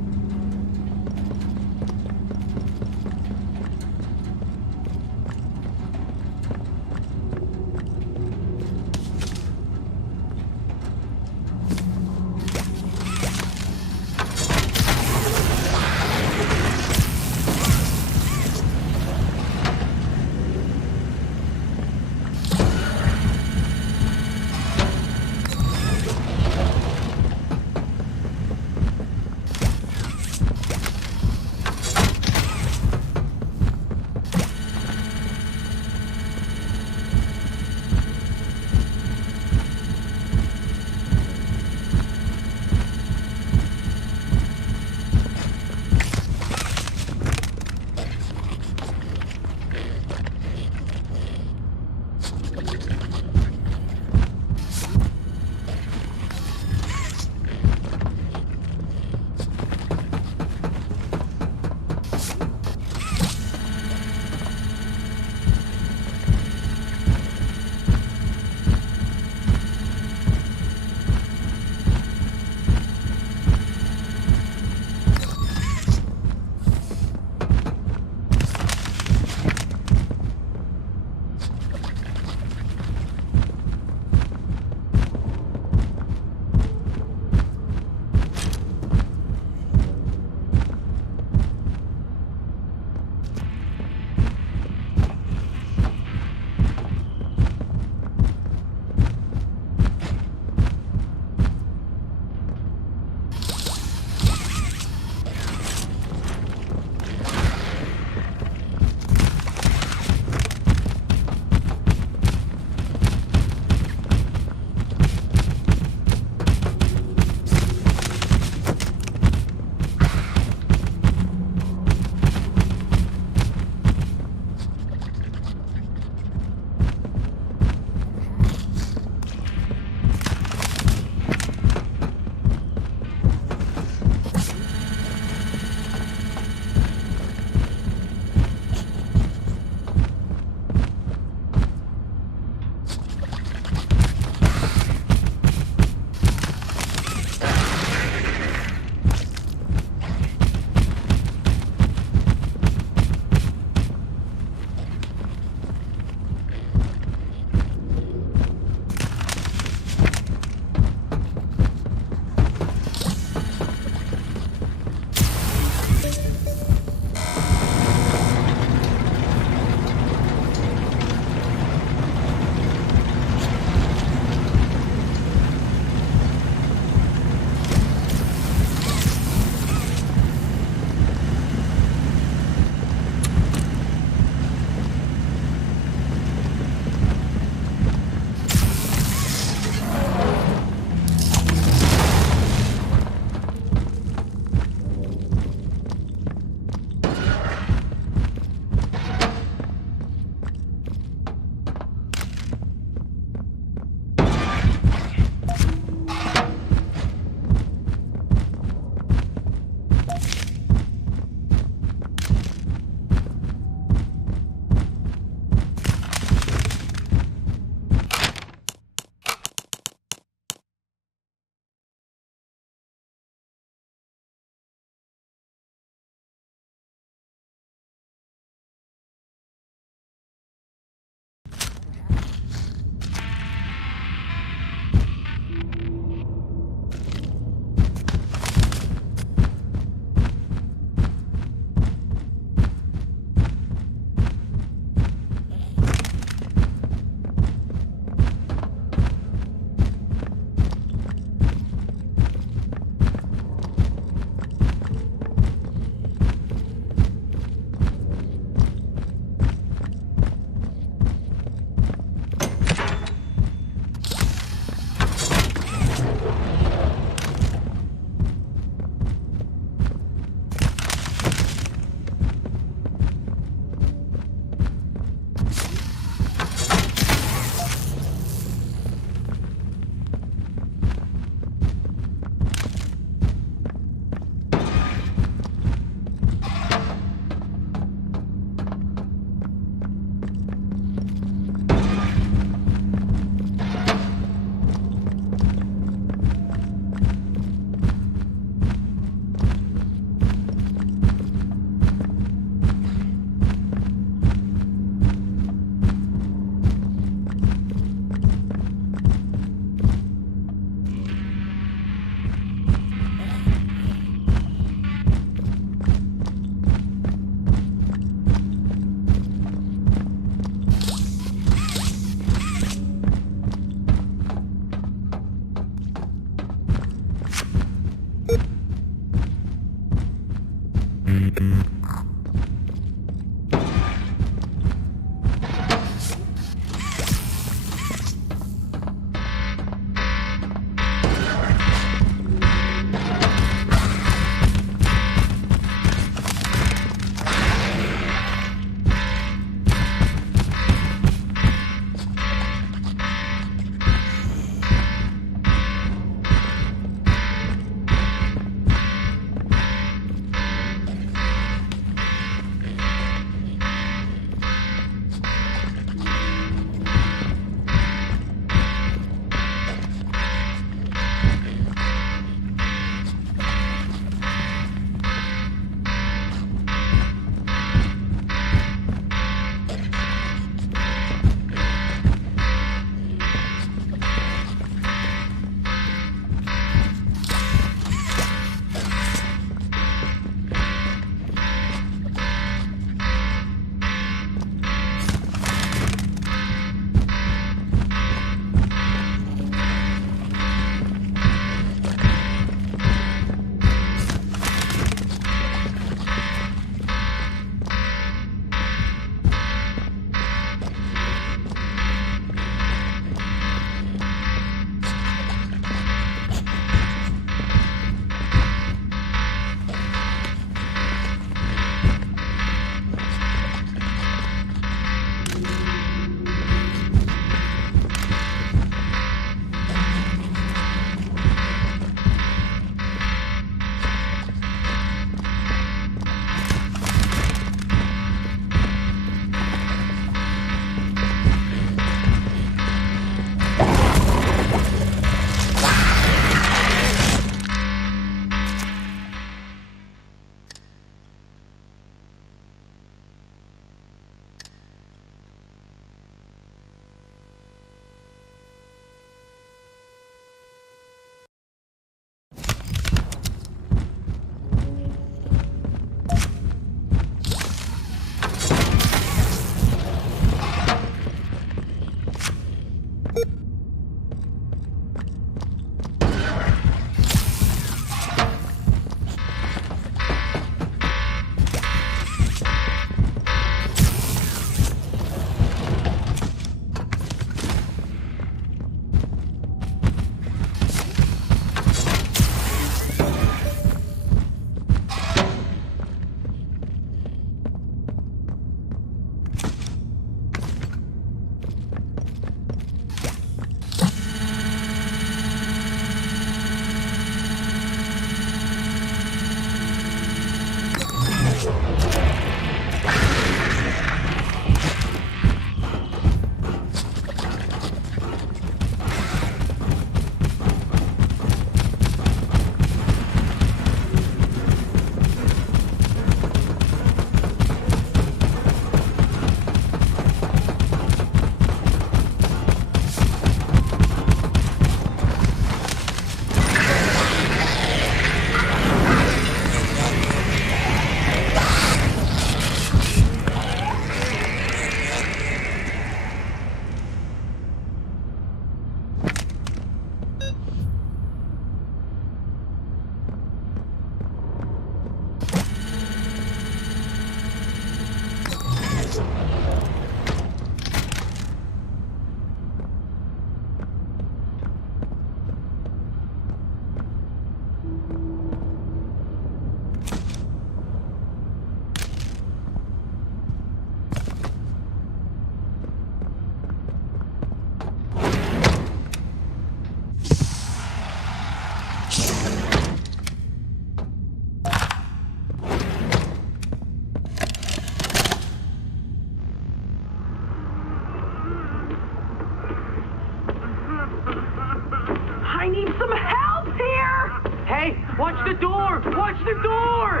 Watch the door! Watch the door!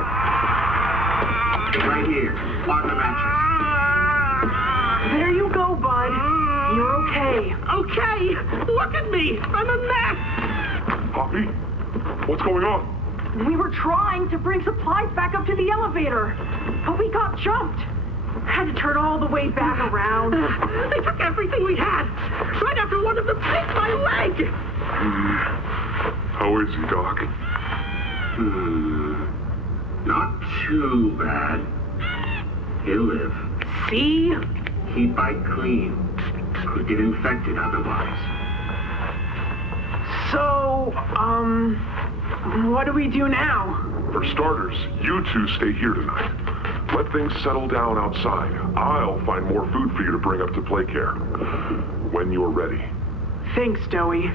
Right here, on the benches. There you go, bud. You're okay. Okay! Look at me! I'm a mess! Poppy? What's going on? We were trying to bring supplies back up to the elevator, but we got jumped. Had to turn all the way back around. They took everything we had. Right after one of them bit my leg. How is he, Doc? Not too bad. He'll live. See? He'd bite clean. Could get infected otherwise. So, what do we do now? For starters, you two stay here tonight. Let things settle down outside. I'll find more food for you to bring up to play care. When you're ready. Thanks, Joey.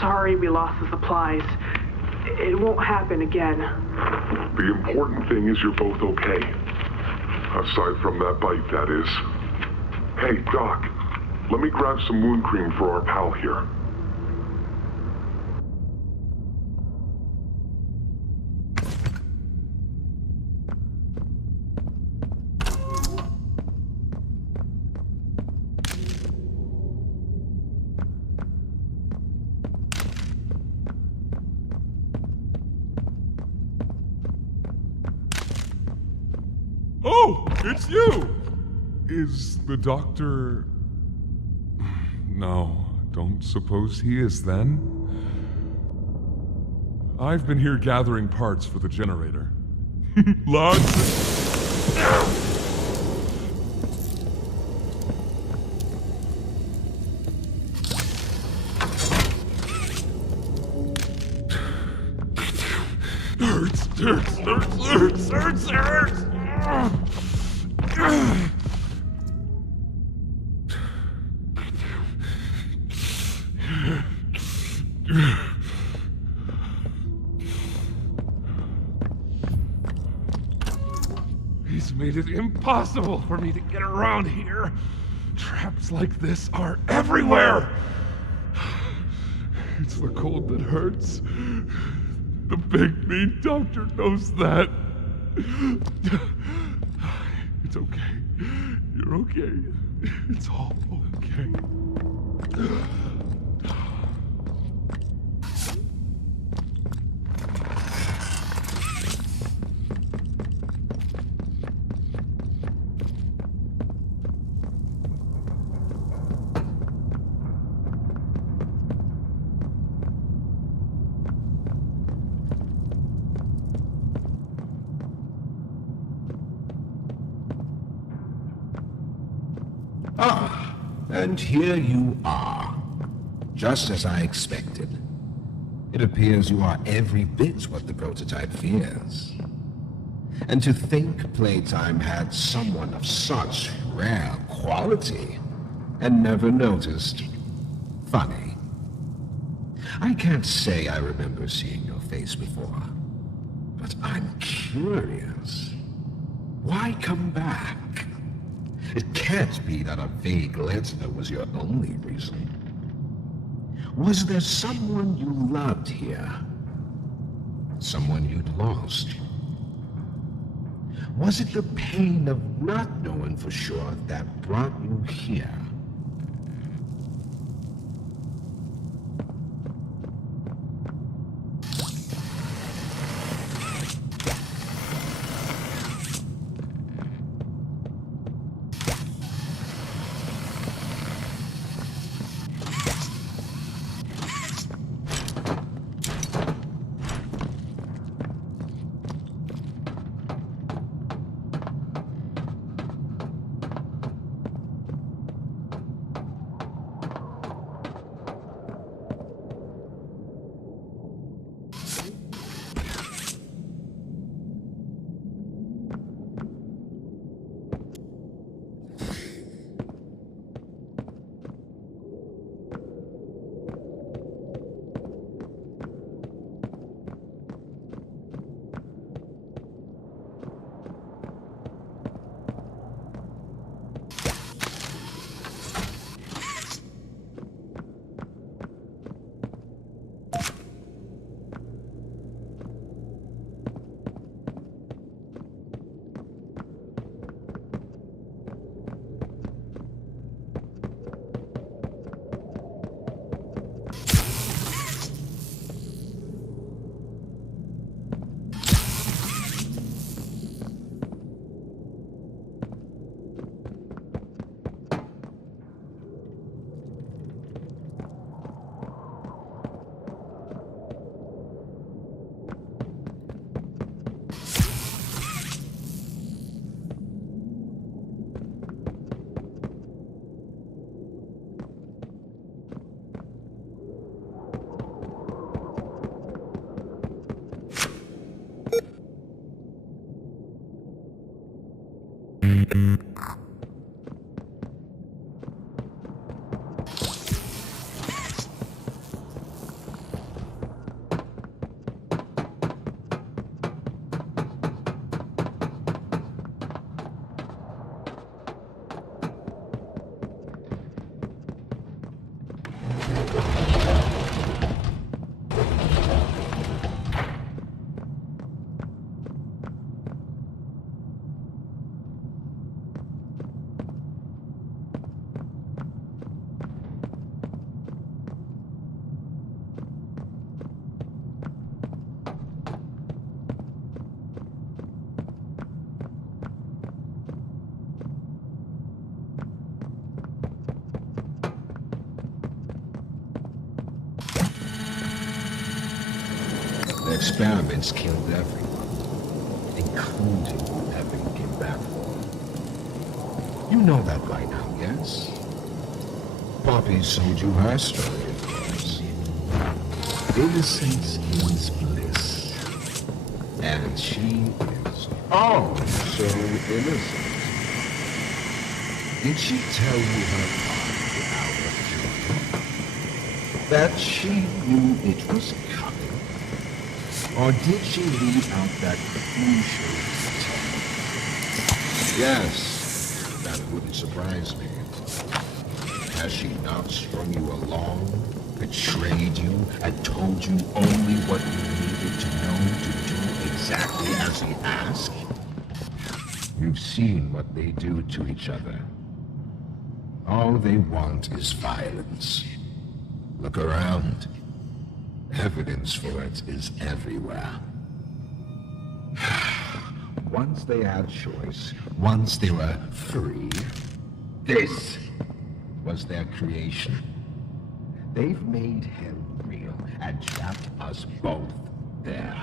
Sorry we lost the supplies. It won't happen again. The important thing is you're both okay. Aside from that bite, that is. Hey, Doc, let me grab some wound cream for our pal here. Oh, it's you! Is the doctor... No, don't suppose he is then? I've been here gathering parts for the generator. Lots of... Hurts! He's made it impossible for me to get around here. Traps like this are everywhere. It's the cold that hurts. The big mean doctor knows that. It's okay. You're okay. It's all okay. Ah, and here you are. Just as I expected. It appears you are every bit what the prototype fears. And to think Playtime had someone of such rare quality and never noticed. Funny. I can't say I remember seeing your face before, but I'm curious. Why come back? It can't be that a vague letter was your only reason. Was there someone you loved here? Someone you'd lost? Was it the pain of not knowing for sure that brought you here? experiments killed everyone, including whoever you came back for. You know that by now, yes? Poppy sold you her story, of course. Innocence is bliss. And she is so innocent. Did she tell you her part without a cure? That she knew it was coming? Or did she leave out that crucial detail? Yes, that wouldn't surprise me. Has she not strung you along, betrayed you, and told you only what you needed to know to do exactly as he asked? You've seen what they do to each other. All they want is violence. Look around. Evidence for it is everywhere. Once they had choice, once they were free, this was their creation. They've made hell real and trapped us both there.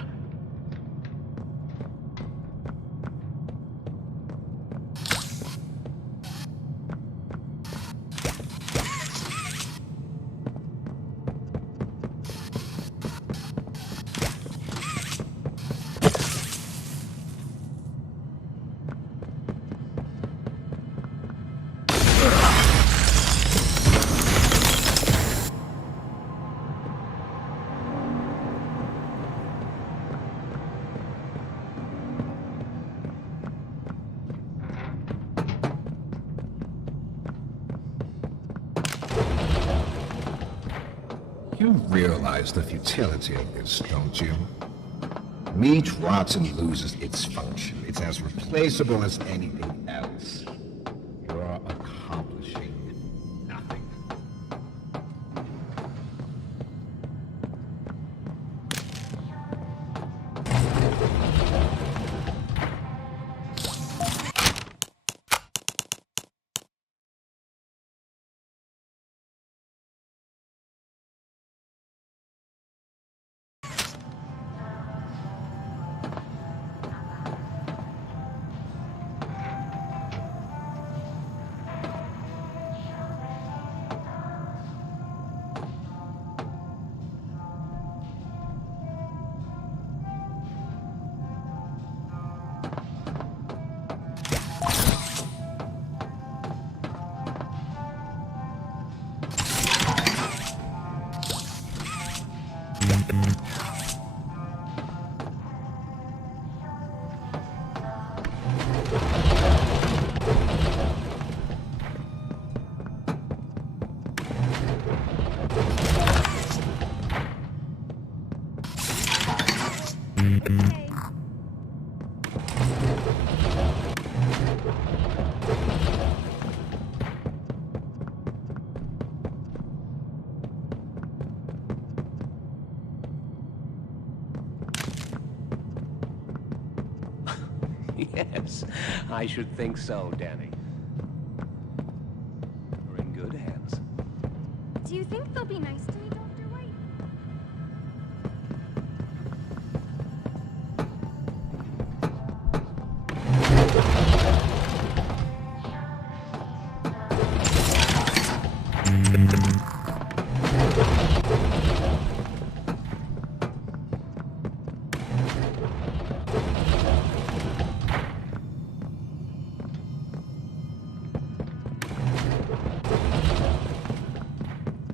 You realize the futility of this, don't you? Meat rots and loses its function. It's as replaceable as anything else. You're accomplishing nothing. Yes, I should think so, Danny. We're in good hands. Do you think they'll be nice to me, Dr. White?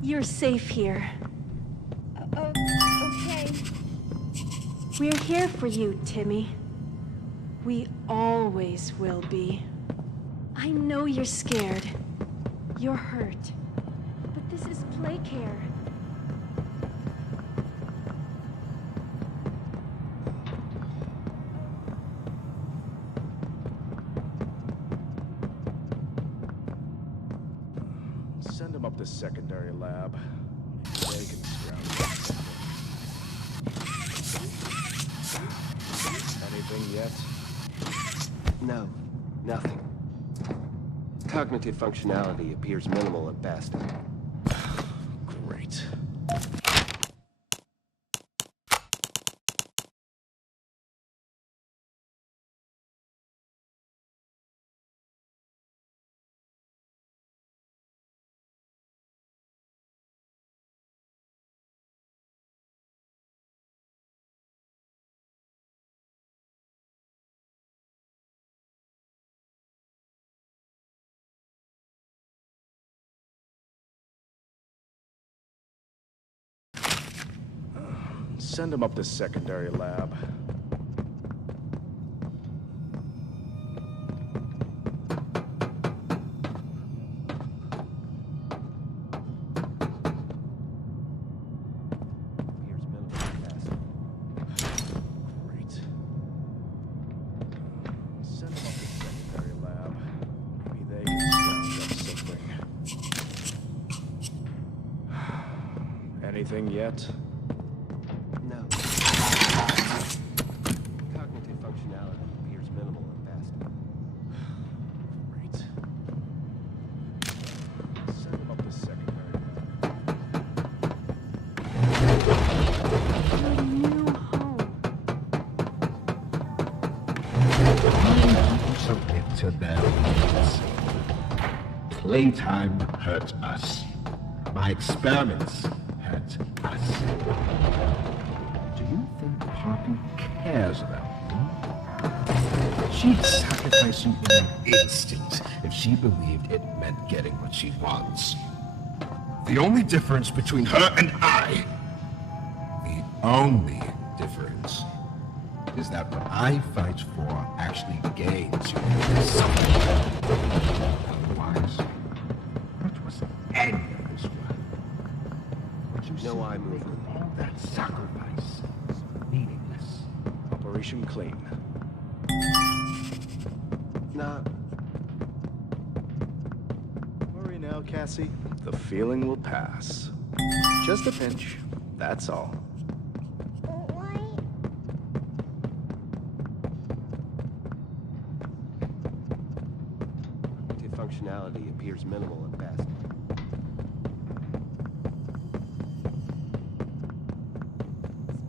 You're safe here. Okay. We're here for you, Timmy. We always will be. I know you're scared. You're hurt. But this is play care. Send him up to secondary lab. They can scrounge. Anything yet? No, nothing. Cognitive functionality appears minimal at best. Great. Send him up to secondary lab. Great. Send him up to secondary lab. Maybe they can scrounge up something. Anything yet? No. Cognitive functionality appears minimal at best. Great. Send him up to secondary lab. Submit to their needs. Playtime hurt us. My experiments hurt us. Do you think Poppy cares about you? She'd sacrifice you in an instant if she believed it meant getting what she wants. The only difference between her and I, the only difference, is that what I fight for actually gains you something. Otherwise, what was any of this work? What you No eye movement. All that sacrifice is meaningless. Operation Clean. Not. Worry now, Cassie. The feeling will pass. Just a pinch. That's all. Cognitive functionality appears minimal at best.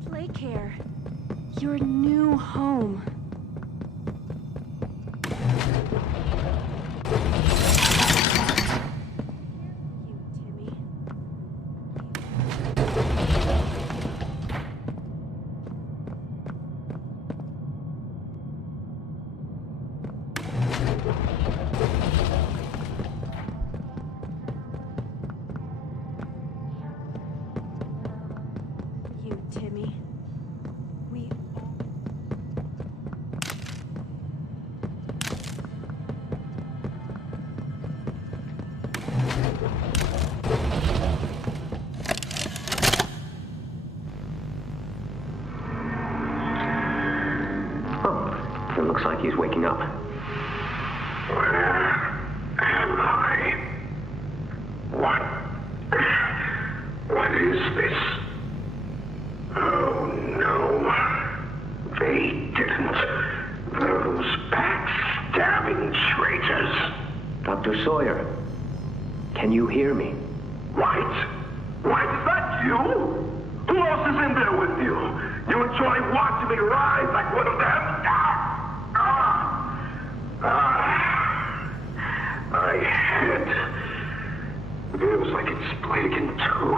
Play care. Your new home. You, Timmy. We Oh, it looks like he's waking up. Where am I? What is this? Oh no. They didn't. Those backstabbing traitors. Dr. Sawyer, can you hear me? White? White, is that you? Who else is in there with you? You enjoy watching me rise like one of them? My head feels like it's split in two.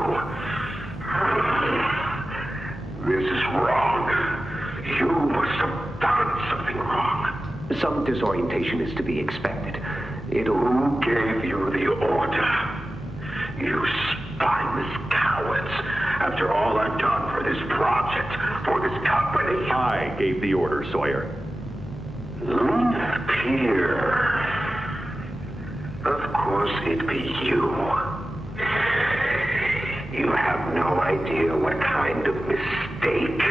This is wrong. You must have done something wrong. Some disorientation is to be expected. Who gave you the order? You spineless cowards. After all I've done for this project, for this company. I gave the order, Sawyer. Pierre. Of course it'd be you. You have no idea what kind of mistake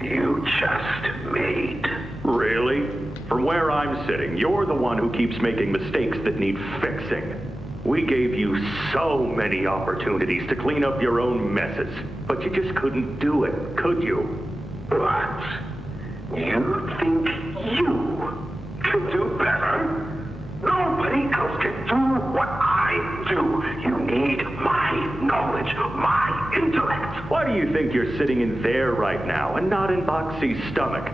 you just made. Really? From where I'm sitting, you're the one who keeps making mistakes that need fixing. We gave you so many opportunities to clean up your own messes, but you just couldn't do it, could you? What? You think you can do better? Nobody else can do what I do. You need my knowledge, my intellect. Why do you think you're sitting in there right now and not in Boxy's stomach?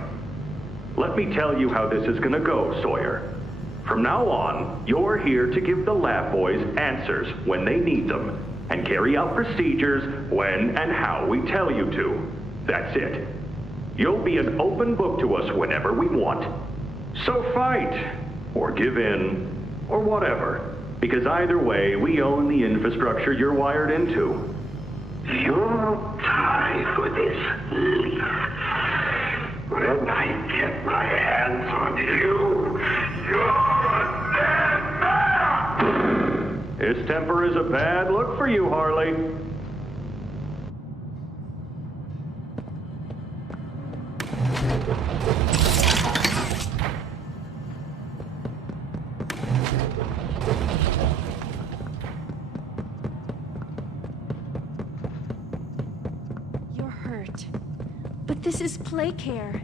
Let me tell you how this is gonna go, Sawyer. From now on, you're here to give the lab boys answers when they need them, and carry out procedures when and how we tell you to. That's it. You'll be an open book to us whenever we want. So fight, or give in, or whatever. Because either way, we own the infrastructure you're wired into. You die for this leaf. When I get my hands on you, you're a dead man! His temper is a bad look for you, Harley. You're hurt. But this is play care.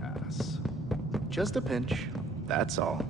Pass. Just a pinch, that's all.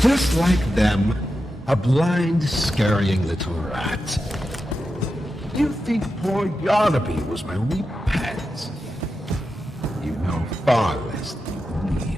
Just like them, a blind, scurrying little rat. You think poor Yarnaby was my only pet? You know far less than you believe.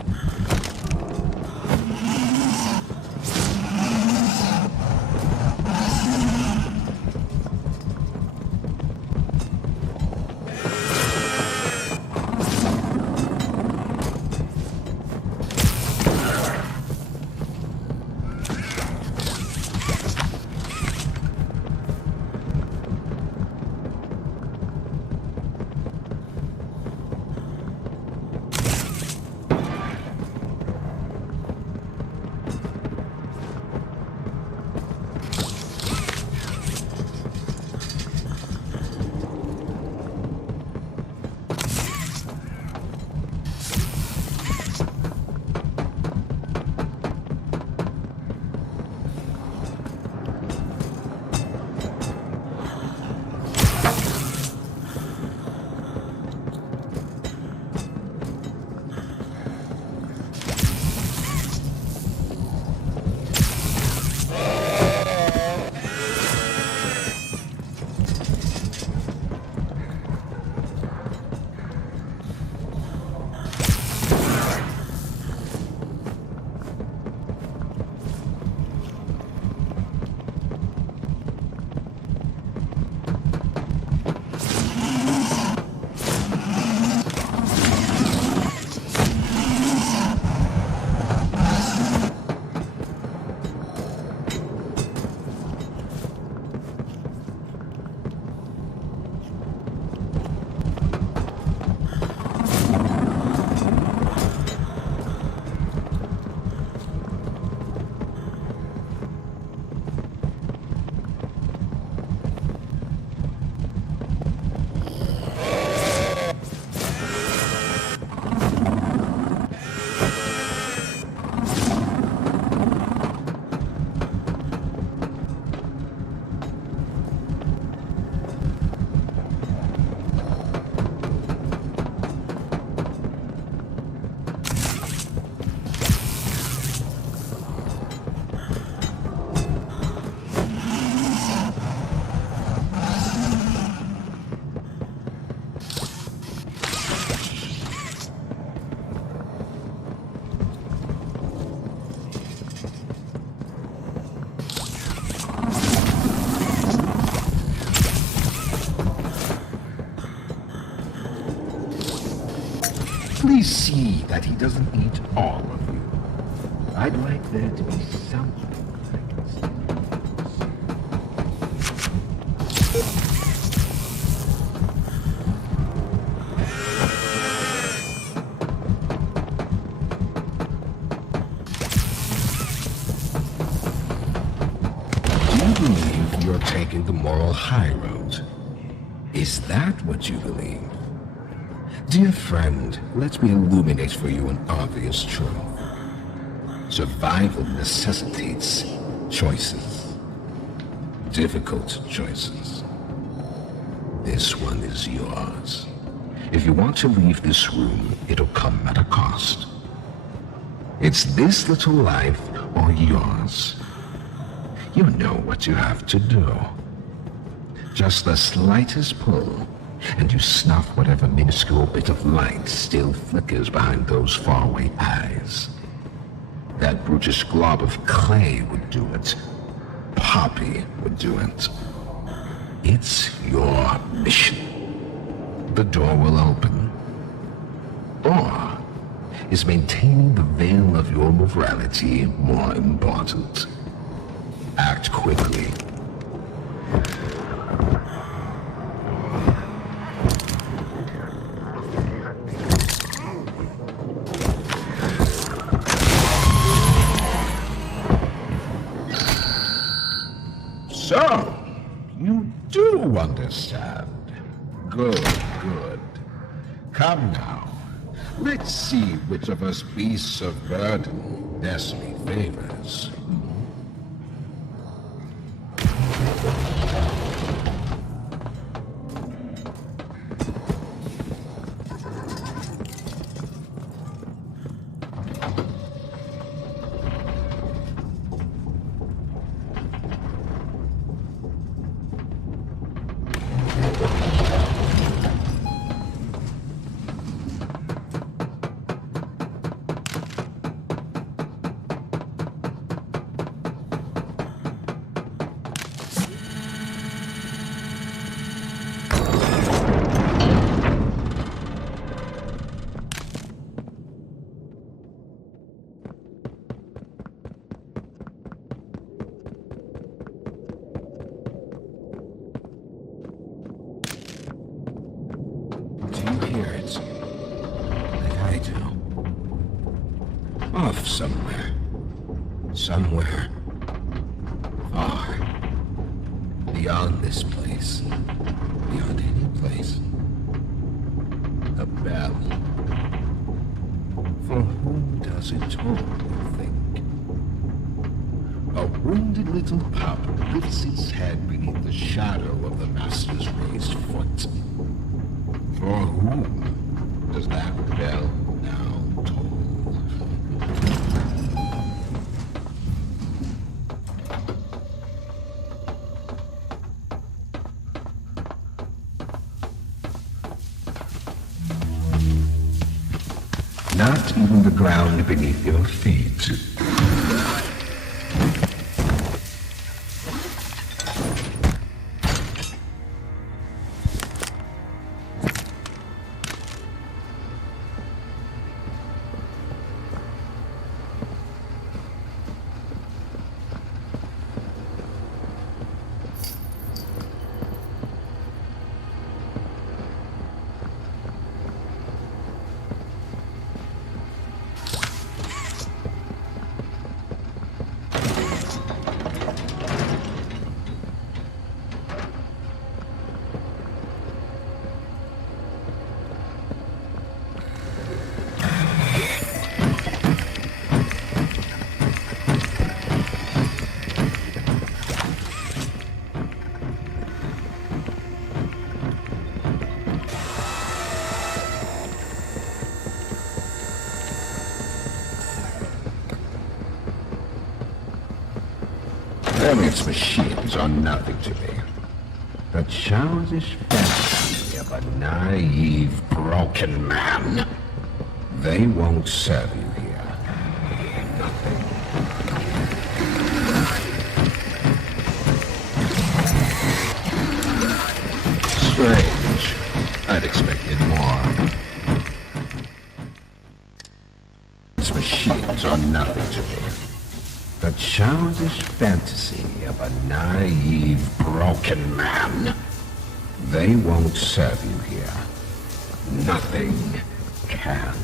Please see that he doesn't eat all of you. I'd like there to be something I can still use. Do you believe you're taking the moral high road? Is that what you believe? Dear friend, let me illuminate for you an obvious truth. Survival necessitates choices. Difficult choices. This one is yours. If you want to leave this room, it'll come at a cost. It's this little life or yours. You know what you have to do. Just the slightest pull, and you snuff whatever minuscule bit of light still flickers behind those faraway eyes. That brutish glob of clay would do it. Poppy would do it. It's your mission. The door will open. Or is maintaining the veil of your morality more important? Act quickly. So, you do understand. Good, good. Come now. Let's see which of us beasts of burden destiny favors. Off somewhere. Somewhere. Far. Beyond this place. Beyond any place. A bell. For whom does it toll, you think? A wounded little pup lifts its head beneath the shadow of the master's raised foot. For whom does that bell now toll? Not even the ground beneath your feet. Its machines are nothing to me. The childish fantasy of a naive, broken man. They won't serve you here. Nothing. Strange. I'd expected more. Its machines are nothing to me. The childish fantasy of a naive, broken man. They won't serve you here. Nothing can.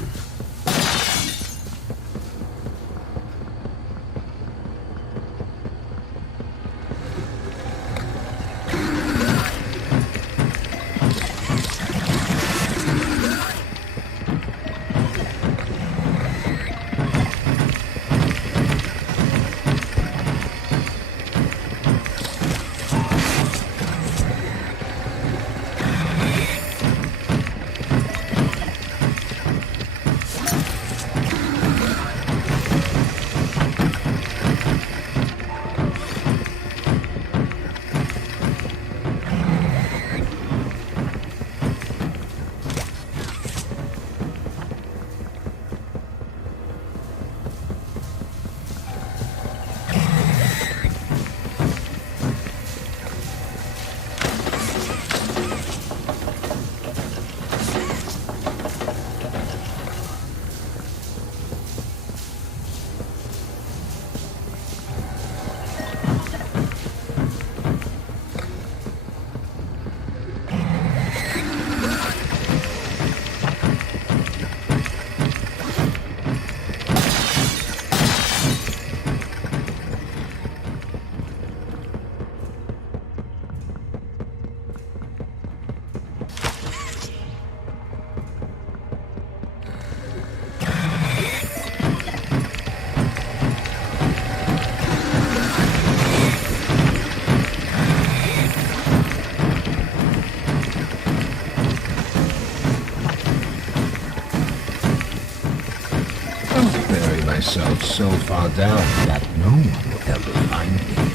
Myself so far down that no one will ever find me.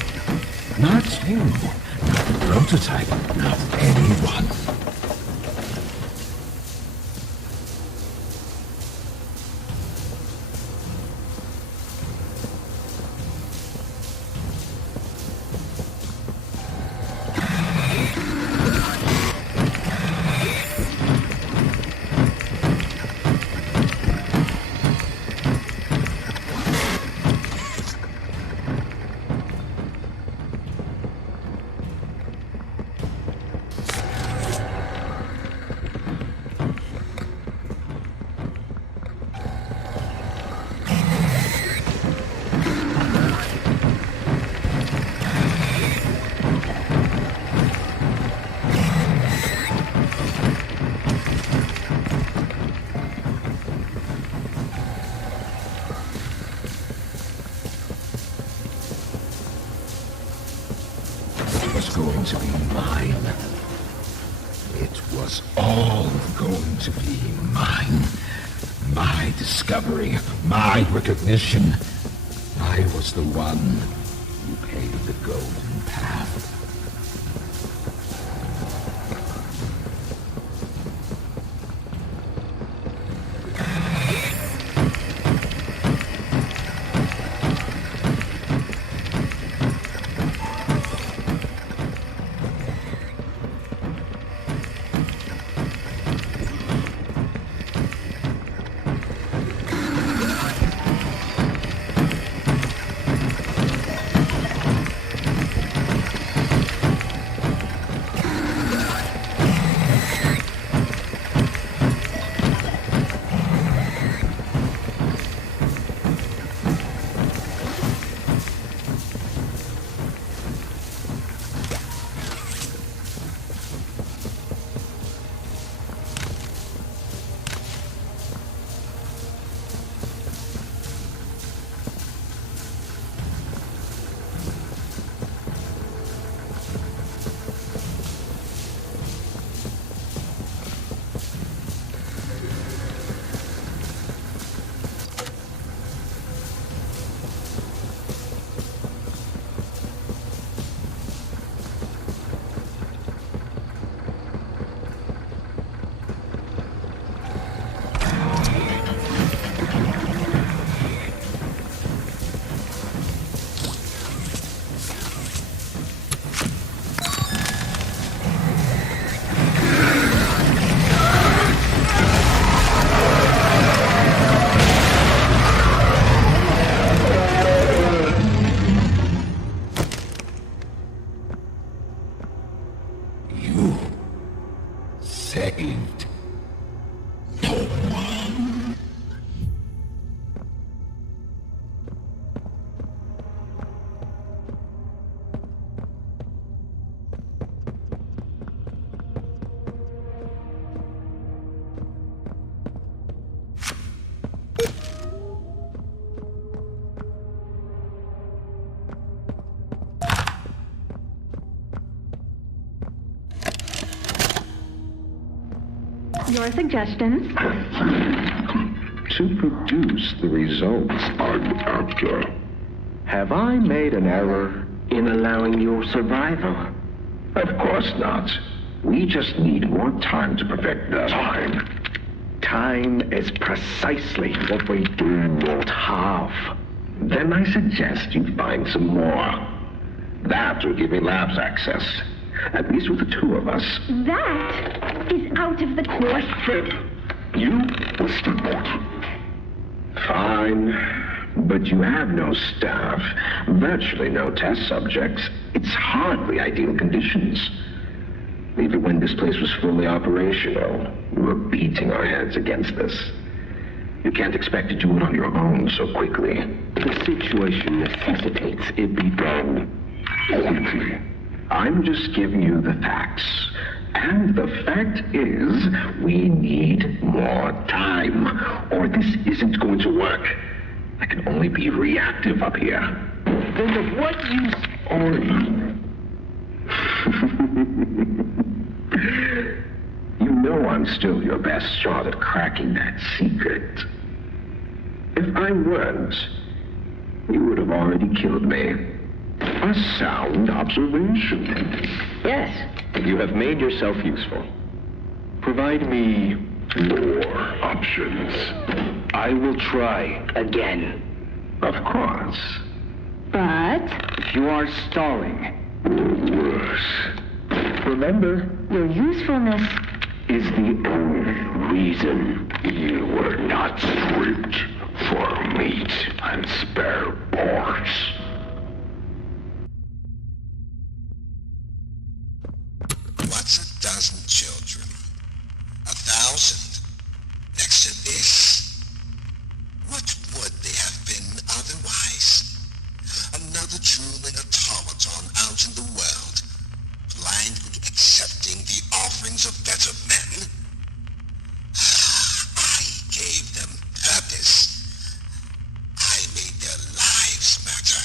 Not you, not the prototype, not anyone. was all going to be mine. My discovery, my recognition. I was the one who paved the golden path. Saved. No one. Your suggestions? To produce the results I'm after. Have I made an error in allowing your survival? Of course not. We just need more time to perfect the time. Time is precisely what we do not have. Then I suggest you find some more. That will give me labs access. At least with the two of us. That is out of the question. You will still want. Fine. But you have no staff, virtually no test subjects. It's hardly ideal conditions. Even when this place was fully operational, we were beating our heads against this. You can't expect to do it on your own so quickly. The situation necessitates it be done quickly. I'm just giving you the facts. And the fact is, we need more time, or this isn't going to work. I can only be reactive up here. Then of what use are you? You know I'm still your best shot at cracking that secret. If I weren't, you would have already killed me. A sound observation. Yes, you have made yourself useful. Provide me more options. I will try again. Of course. But If you are stalling, or worse, remember, your usefulness is the only reason you were not stripped for meat and spare parts. What's a dozen children? 1,000? Next to this? What would they have been otherwise? Another drooling automaton out in the world, blindly accepting the offerings of better men? I gave them purpose. I made their lives matter.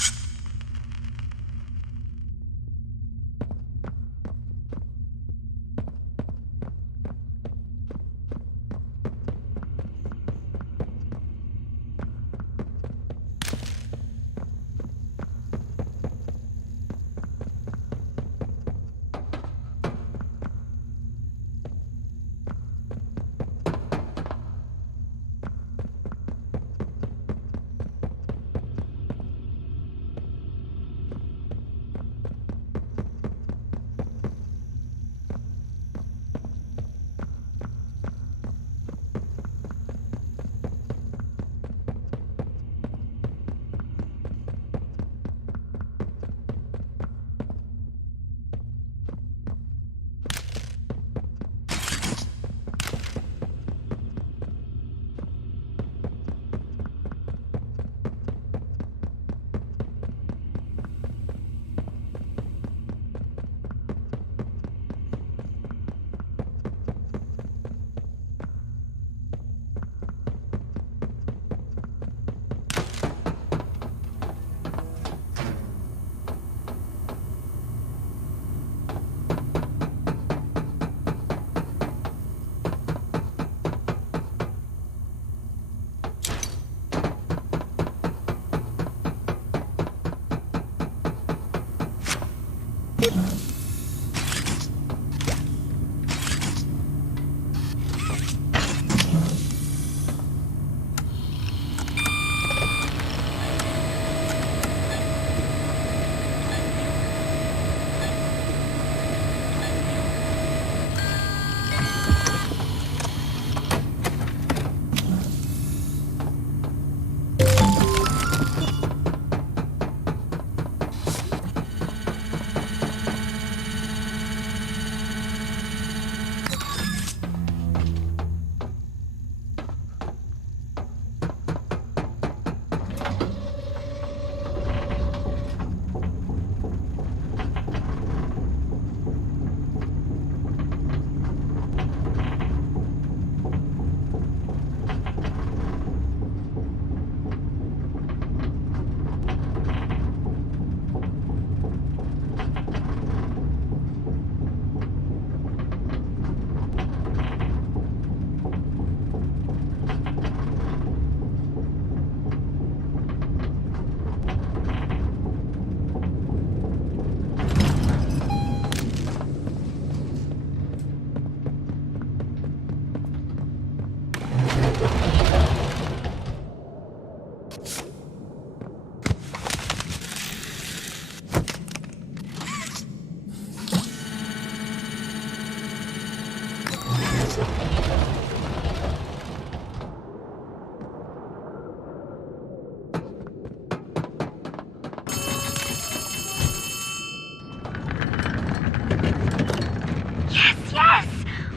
Yes!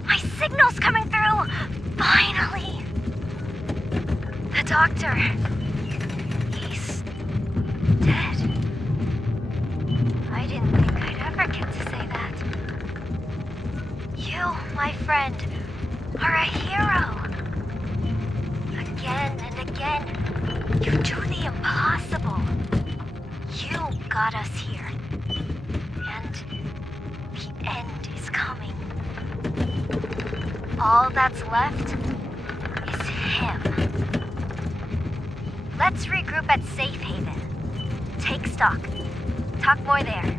My signal's coming through! Finally! The doctor... he's... dead. I didn't think I'd ever get to say that. You, my friend, are a hero. Again and again, you do the impossible. You got us here. And the end is coming. All that's left is him. Let's regroup at Safe Haven. Take stock. Talk more there.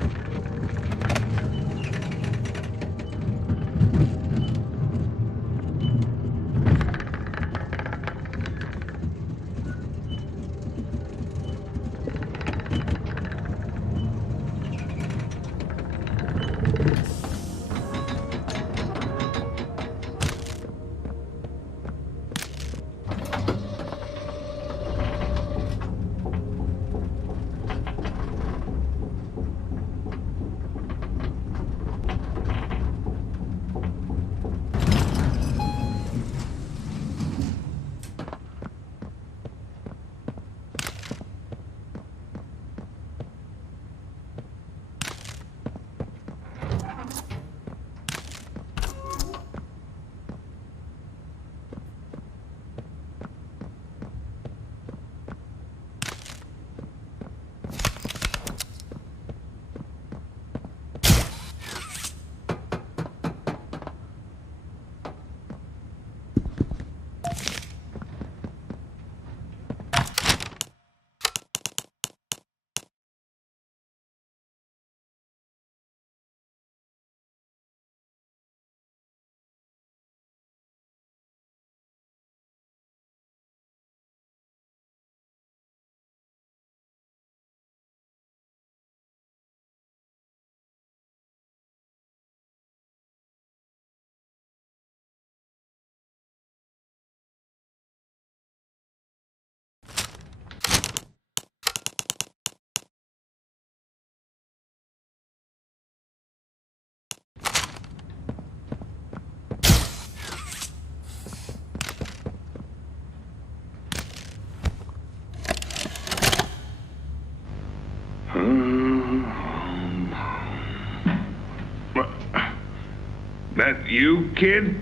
That you, kid?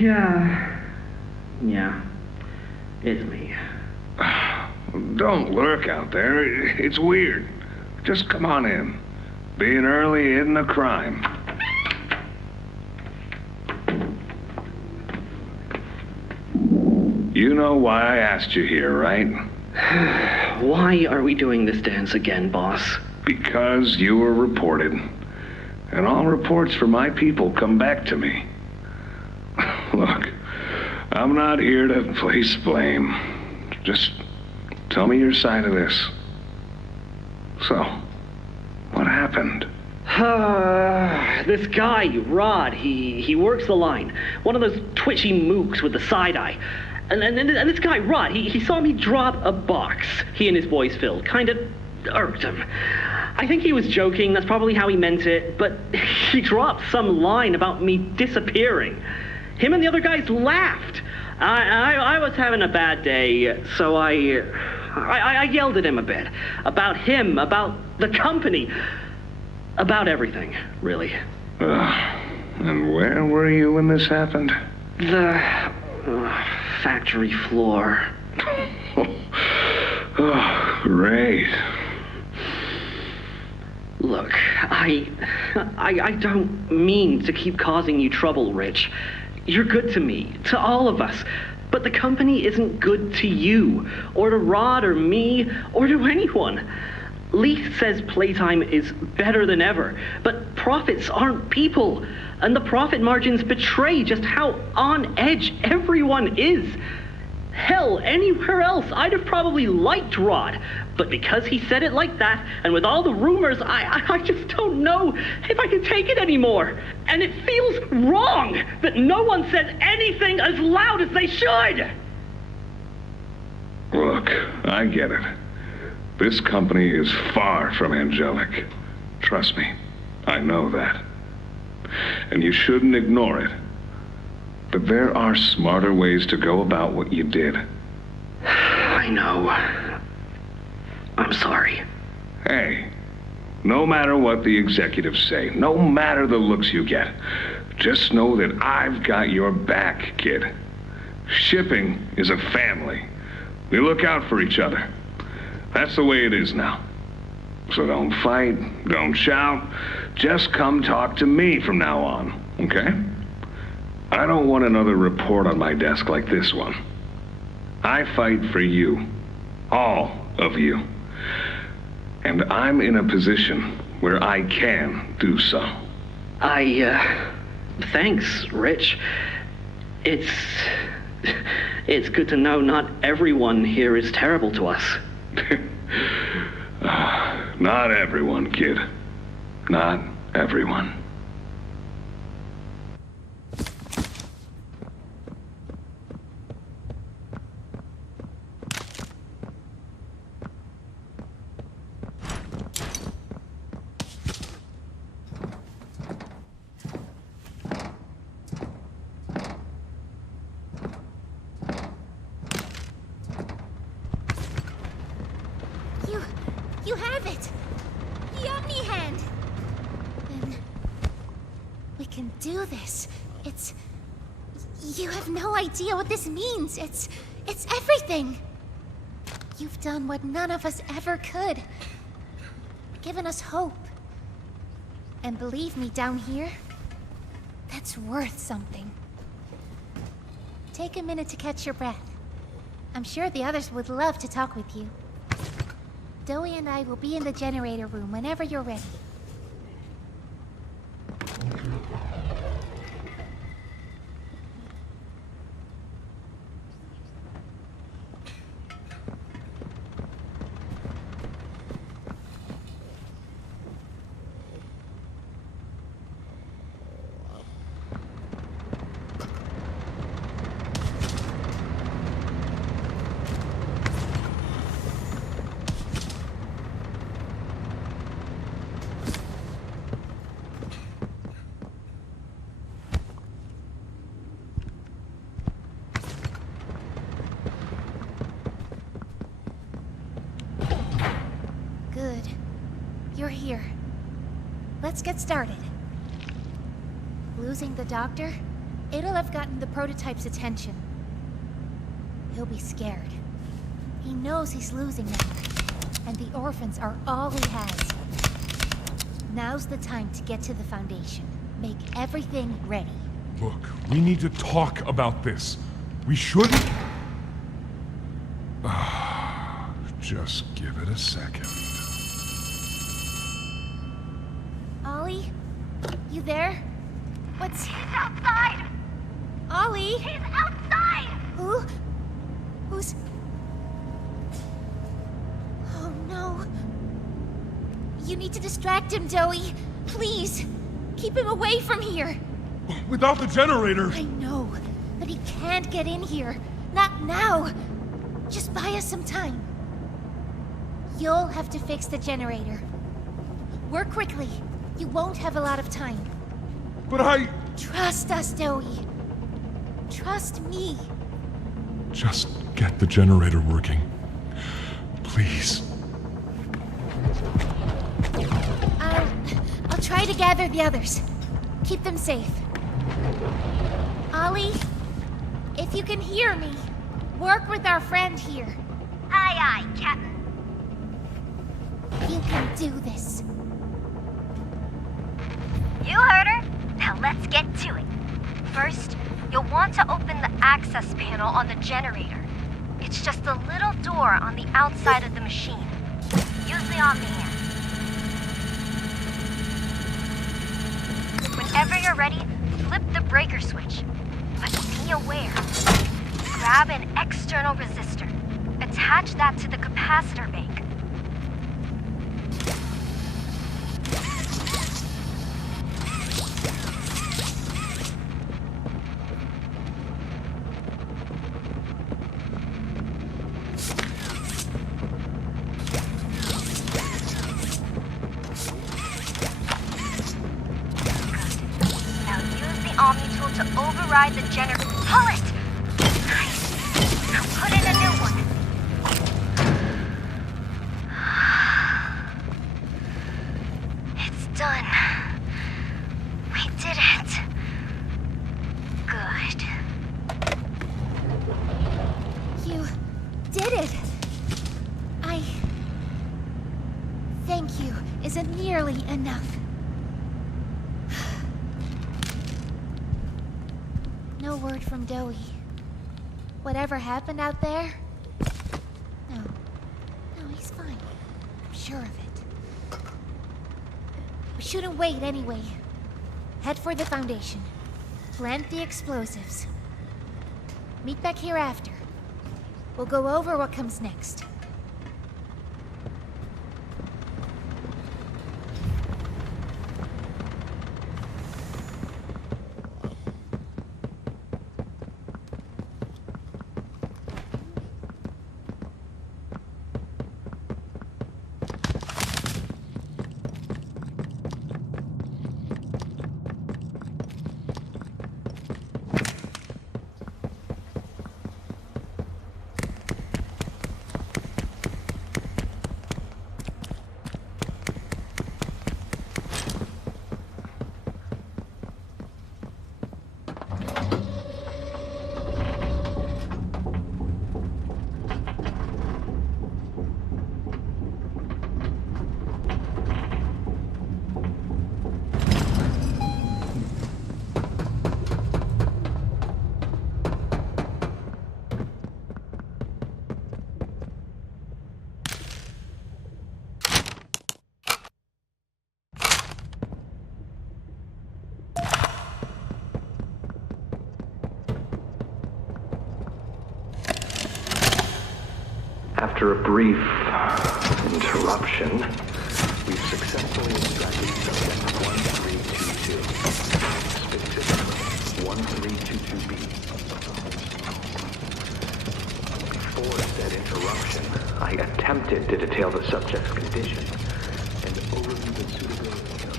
Yeah, it's me. Don't lurk out there. It's weird. Just come on in. Being early isn't a crime. You know why I asked you here, right? Why are we doing this dance again, boss? Because you were reported. And all reports from my people come back to me. Look, I'm not here to place blame. Just tell me your side of this. So, what happened? This guy, Rod, he works the line. One of those twitchy mooks with the side eye. And this guy, Rod, he saw me drop a box he and his boys filled. Kind of irked him. I think he was joking, that's probably how he meant it, but he dropped some line about me disappearing. Him and the other guys laughed. I was having a bad day, so I yelled at him a bit. About him, about the company, about everything, really. And where were you when this happened? The factory floor. Oh, great. Look, I don't mean to keep causing you trouble, Rich. You're good to me, to all of us. But the company isn't good to you, or to Rod, or me, or to anyone. Leith says Playtime is better than ever, but profits aren't people. And the profit margins betray just how on edge everyone is. Hell, anywhere else, I'd have probably liked Rod. But because he said it like that, and with all the rumors, I just don't know if I can take it anymore. And it feels wrong that no one said anything as loud as they should! Look, I get it. This company is far from angelic. Trust me, I know that. And you shouldn't ignore it. But there are smarter ways to go about what you did. I know. I'm sorry. Hey, no matter what the executives say, no matter the looks you get, just know that I've got your back, kid. Shipping is a family. We look out for each other. That's the way it is now. So don't fight, don't shout. Just come talk to me from now on, okay? I don't want another report on my desk like this one. I fight for you. All of you. And I'm in a position where I can do so. Thanks, Rich. It's good to know not everyone here is terrible to us. Not everyone, kid. Not everyone. You have it! The Omni Hand! Then we can do this. You have no idea what this means. It's everything. You've done what none of us ever could. Given us hope. And believe me, down here, that's worth something. Take a minute to catch your breath. I'm sure the others would love to talk with you. Dowie and I will be in the generator room whenever you're ready. Good. You're here. Let's get started. Losing the doctor? It'll have gotten the prototype's attention. He'll be scared. He knows he's losing them. And the orphans are all he has. Now's the time to get to the Foundation. Make everything ready. Look, we need to talk about this. We shouldn't... Just give it a second. Ollie? You there? What's... He's outside! Ollie? He's outside! Who? Who's... Oh no. You need to distract him, Dowie. Please. Keep him away from here. Without the generator... I know, but he can't get in here. Not now. Just buy us some time. You'll have to fix the generator. Work quickly. You won't have a lot of time. But I... Trust us, Dowie. Trust me. Just get the generator working. Please. I'll try to gather the others. Keep them safe. Ollie, if you can hear me, work with our friend here. Aye, aye, Captain. You can do this. You heard her. Now let's get to it. First, you'll want to open the access panel on the generator. It's just a little door on the outside of the machine. Use the Omni Hand. Whenever you're ready, flip the breaker switch. But be aware. Grab an external resistor. Attach that to the capacitor bank. Omni tool to override the generator. Pull it! Nice. Now put in a new one. It's done. We did it. Good. You did it. Thank you isn't nearly enough. No word from Dowie. Whatever happened out there? No, he's fine. I'm sure of it. We shouldn't wait anyway. Head for the Foundation. Plant the explosives. Meet back here after. We'll go over what comes next. After a brief interruption, we've successfully extracted subject 1322. Specifically, 1322B. Before said interruption, I attempted to detail the subject's condition and overview the suitability of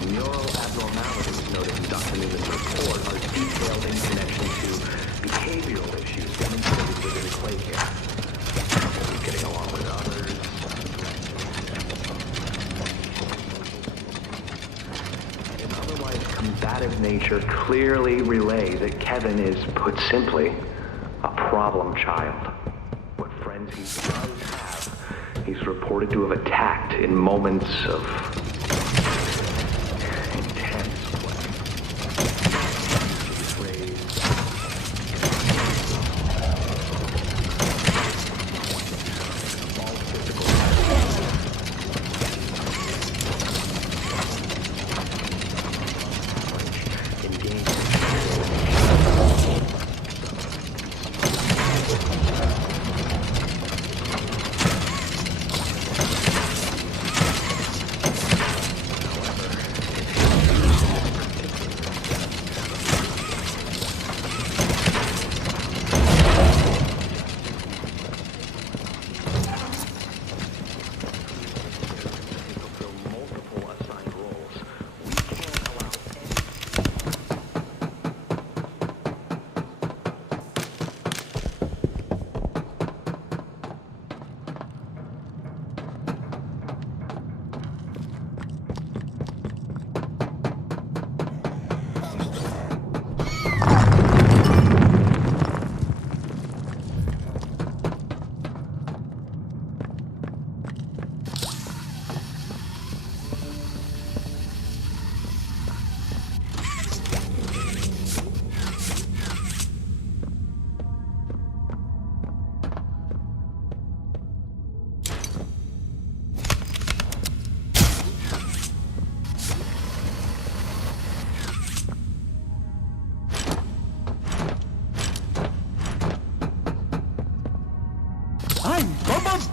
the neural abnormalities noted in Dr. Newman's report are detailed in connection to behavioral issues demonstrated within Clay here. Getting along with others. And an otherwise combative nature clearly relay that Kevin is, put simply, a problem child. What friends he does have, he's reported to have attacked in moments of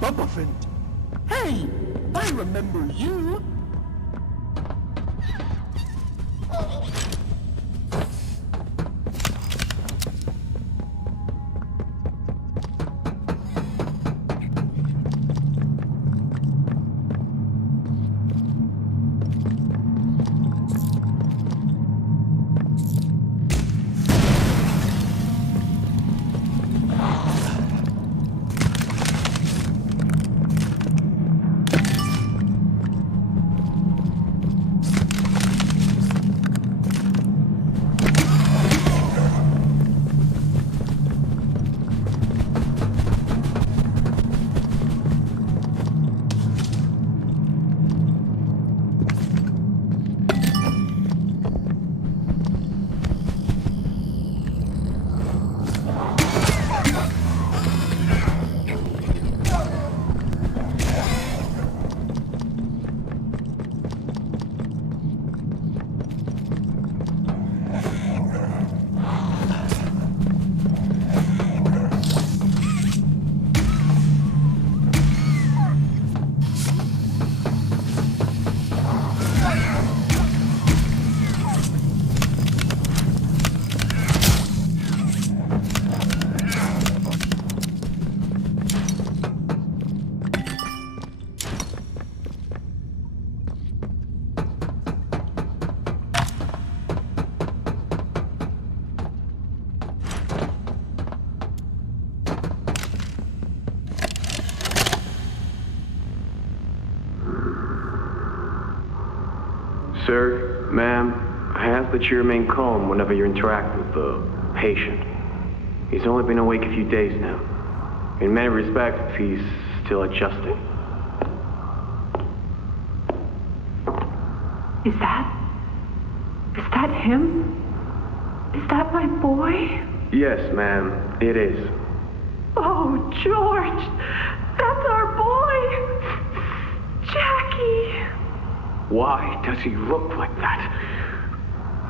Bumpafint. Hey, I remember you. Sir, ma'am, I ask that you remain calm whenever you interact with the patient. He's only been awake a few days now. In many respects, he's still adjusting. Is that him? Is that my boy? Yes, ma'am, it is. Oh, George! That's our boy! Jackie! Why does he look like that?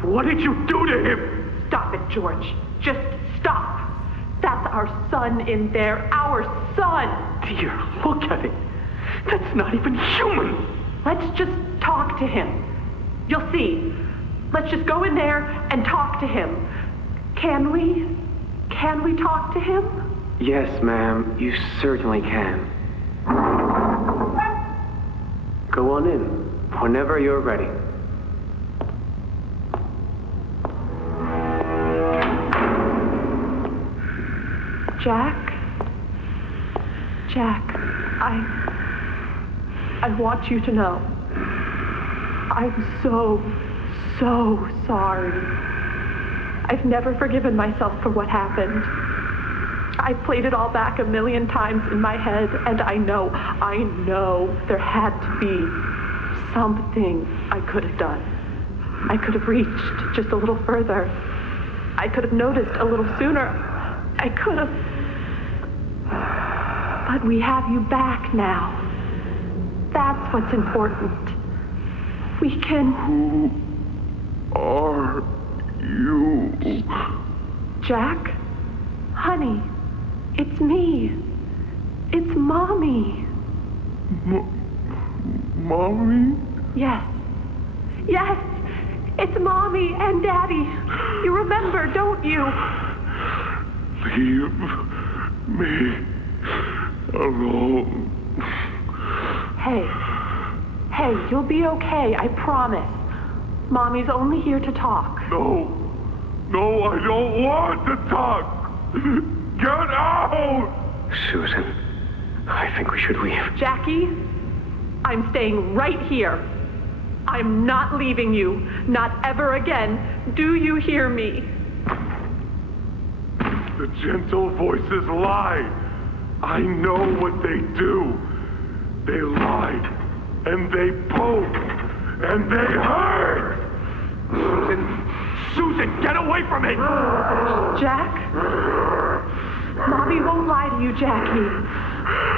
What did you do to him? Stop it, George. Just stop. That's our son in there. Our son! Dear, look at him. That's not even human. Let's just talk to him. You'll see. Let's just go in there and talk to him. Can we? Can we talk to him? Yes, ma'am, you certainly can. Go on in, whenever you're ready. Jack, I want you to know. I'm so sorry. I've never forgiven myself for what happened. I played it all back a million times in my head, and I know there had to be something I could have done. I could have reached just a little further. I could have noticed a little sooner. I could have... But we have you back now. That's what's important. We can... Who are you? Jack? Honey, it's me. It's Mommy. Mommy? Yes. Yes! It's Mommy and Daddy. You remember, don't you? Leave me alone. Hey, you'll be okay, I promise. Mommy's only here to talk. No, I don't want to talk. Get out! Susan, I think we should leave. Jackie, I'm staying right here. I'm not leaving you. Not ever again. Do you hear me? The gentle voices lie. I know what they do. They lie, and they poke, and they hurt. Susan, get away from me! Jack? Mommy won't lie to you, Jackie.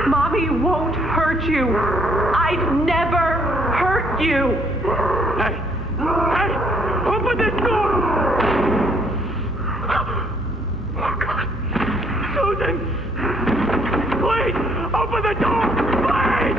Mommy won't hurt you. I'd never hurt you. Hey! Open this door! Oh, God. Susan! Please! Open the door! Please!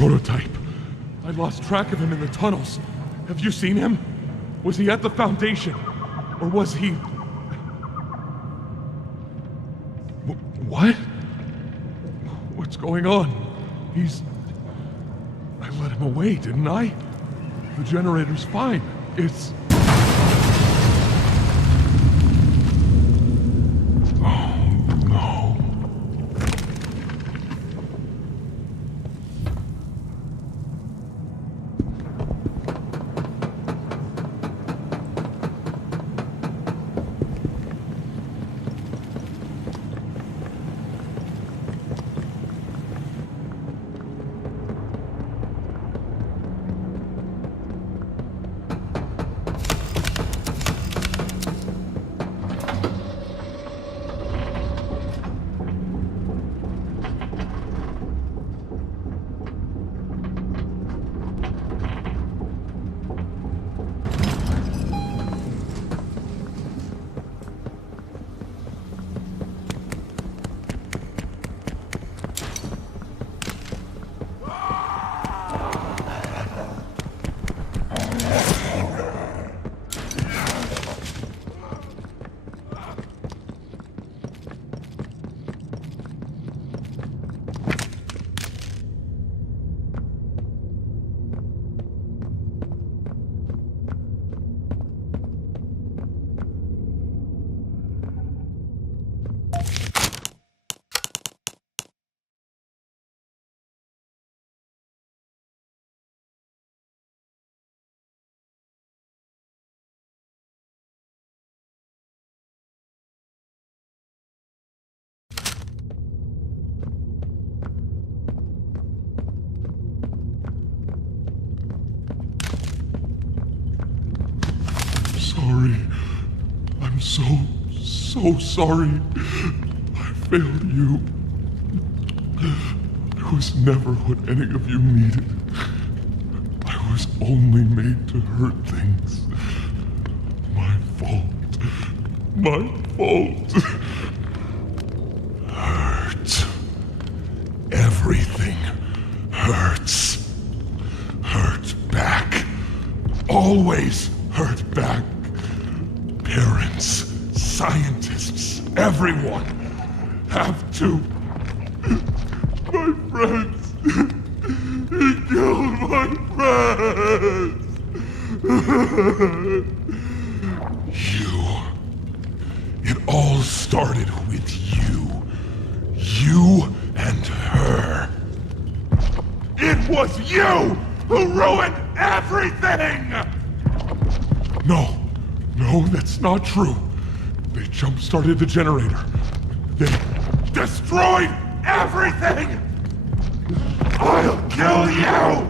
prototype. I lost track of him in the tunnels. Have you seen him? Was he at the Foundation? Or was he... What? What's going on? He's... I let him away, didn't I? The generator's fine. It's... Sorry. I'm so sorry. I failed you. I was never what any of you needed. I was only made to hurt things. My fault. My fault. Hurt. Everything hurts. Hurt back. Always hurt back. Parents, scientists, everyone have to. My friends. He killed my friends. You. It all started with you. You and her. It was you who ruined everything! No, that's not true. They jump-started the generator. They destroyed everything! I'll kill you!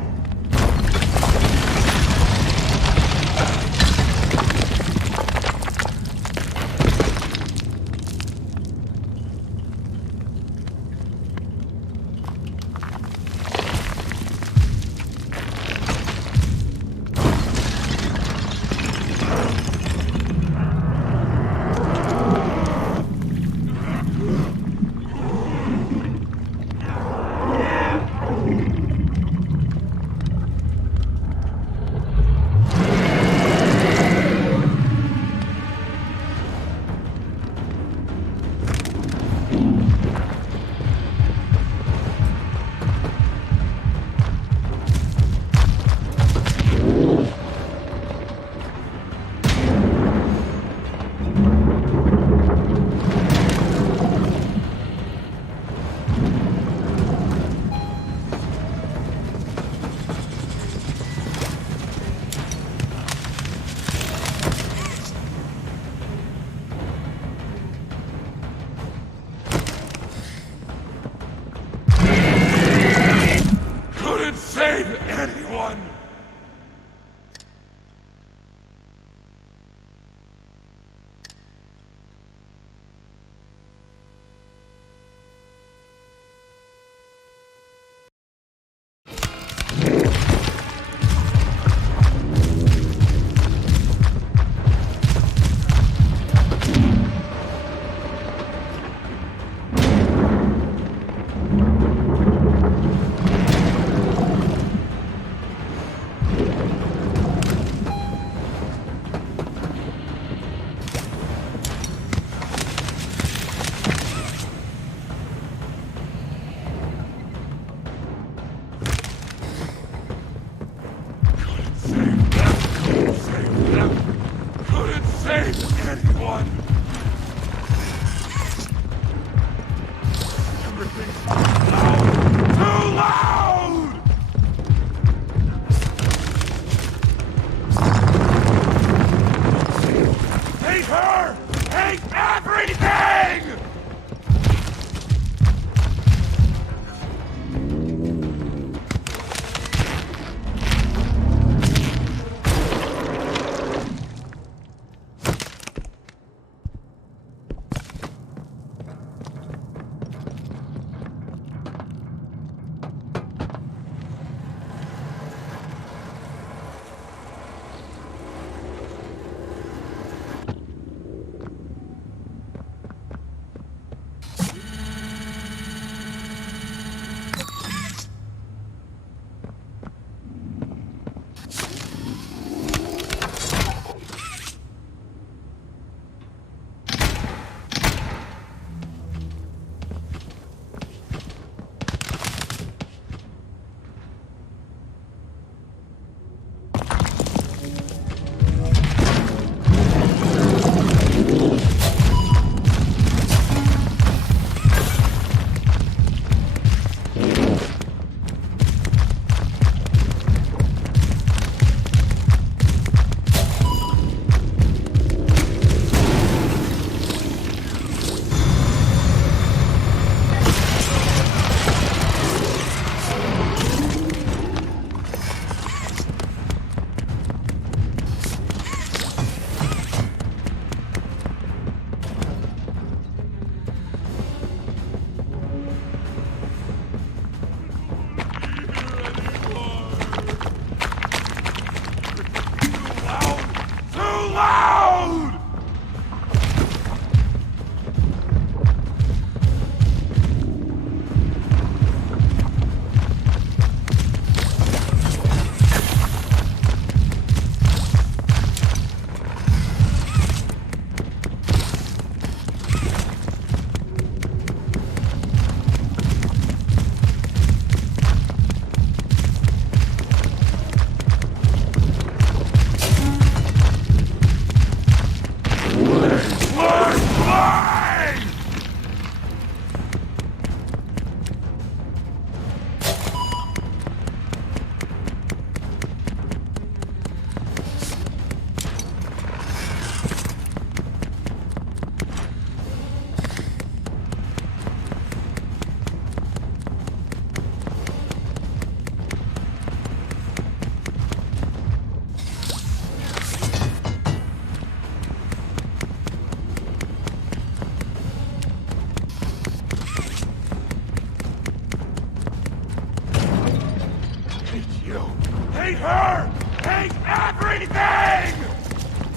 her! Take everything!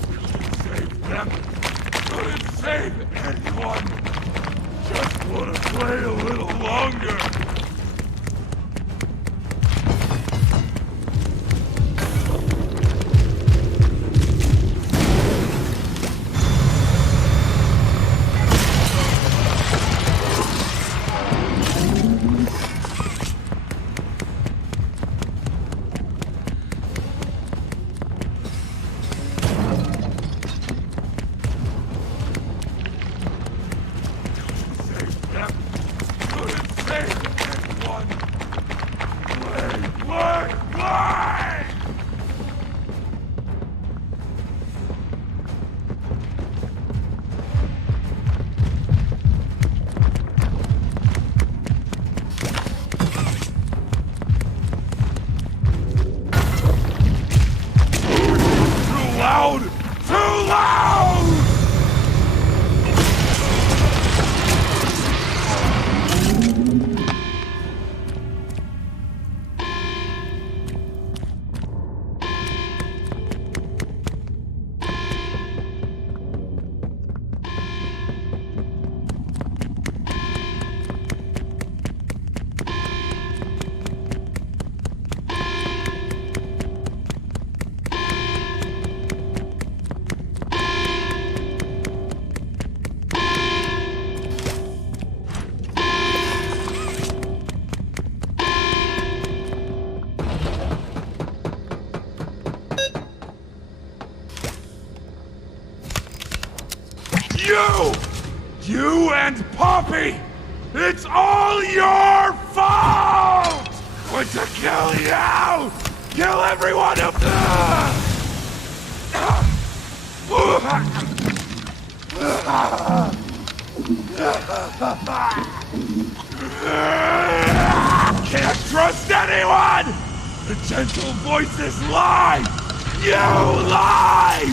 Couldn't save them. Couldn't save anyone. Just want to play a little longer. You and Poppy! It's all your fault! Want to kill you! Kill everyone of Can't trust anyone! The gentle voices lie! You lie!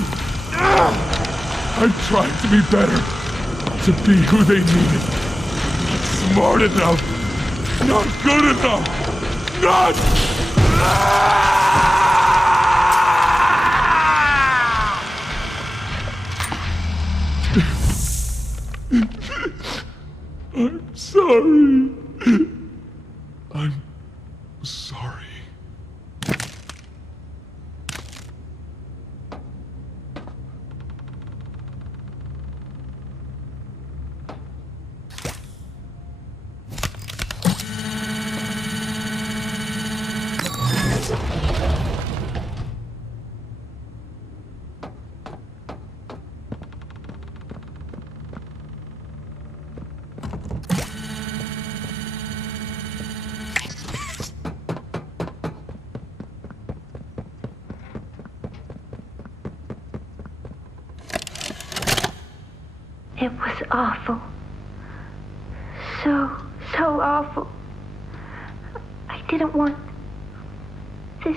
I'm trying to be better. To be who they needed. Not smart enough. Not good enough. Not... I'm sorry. I'm sorry. It was awful. So awful. I didn't want... This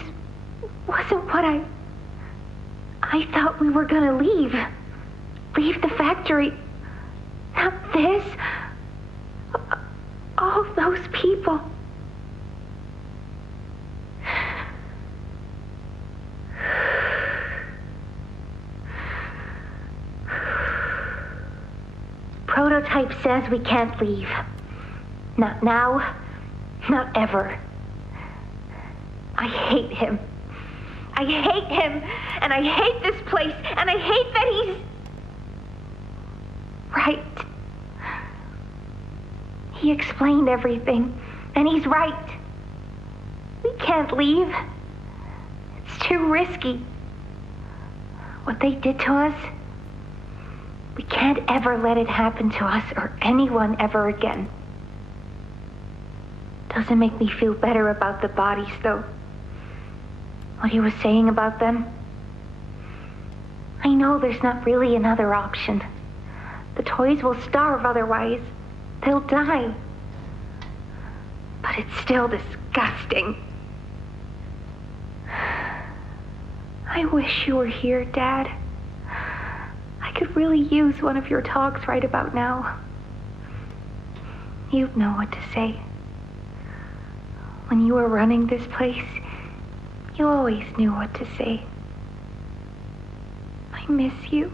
wasn't what I thought we were gonna leave. Leave the factory. Not this. All those people. Prototype says we can't leave. Not now, not ever. I hate him. I hate him, and I hate this place, and I hate that he's... right. He explained everything, and he's right. We can't leave. It's too risky. What they did to us... we can't ever let it happen to us or anyone ever again. Doesn't make me feel better about the bodies, though. What he was saying about them. I know there's not really another option. The toys will starve otherwise. They'll die. But it's still disgusting. I wish you were here, Dad. I could really use one of your talks right about now. You'd know what to say. When you were running this place, You always knew what to say. I miss you.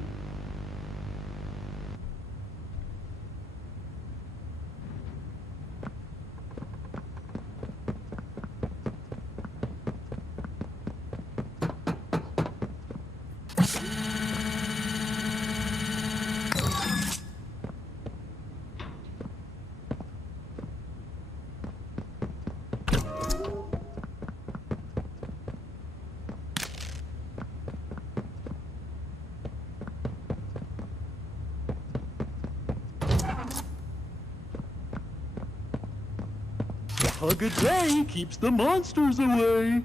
Hug a day keeps the monsters away.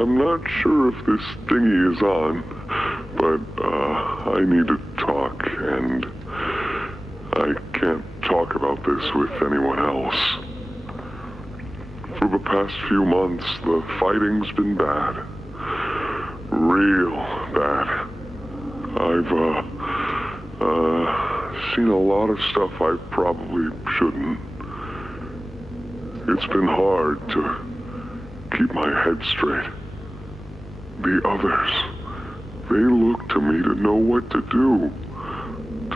I'm not sure if this thingy is on, but I need to talk, and I can't talk about this with anyone else. For the past few months, the fighting's been bad. Real bad. I've seen a lot of stuff I probably shouldn't. It's been hard to keep my head straight. The others, they look to me to know what to do,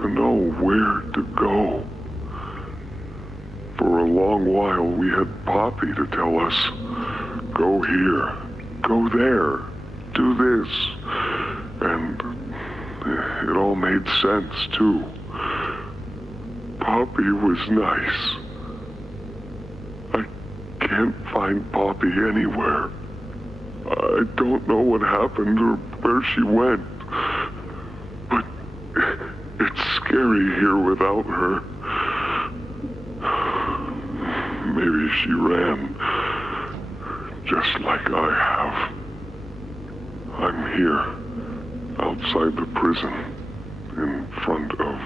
to know where to go. For a long while, we had Poppy to tell us, go here, go there, do this. And it all made sense, too. Poppy was nice. I can't find Poppy anywhere. I don't know what happened or where she went. But it's scary here without her. Maybe she ran, just like I have. I'm here, outside the prison, in front of...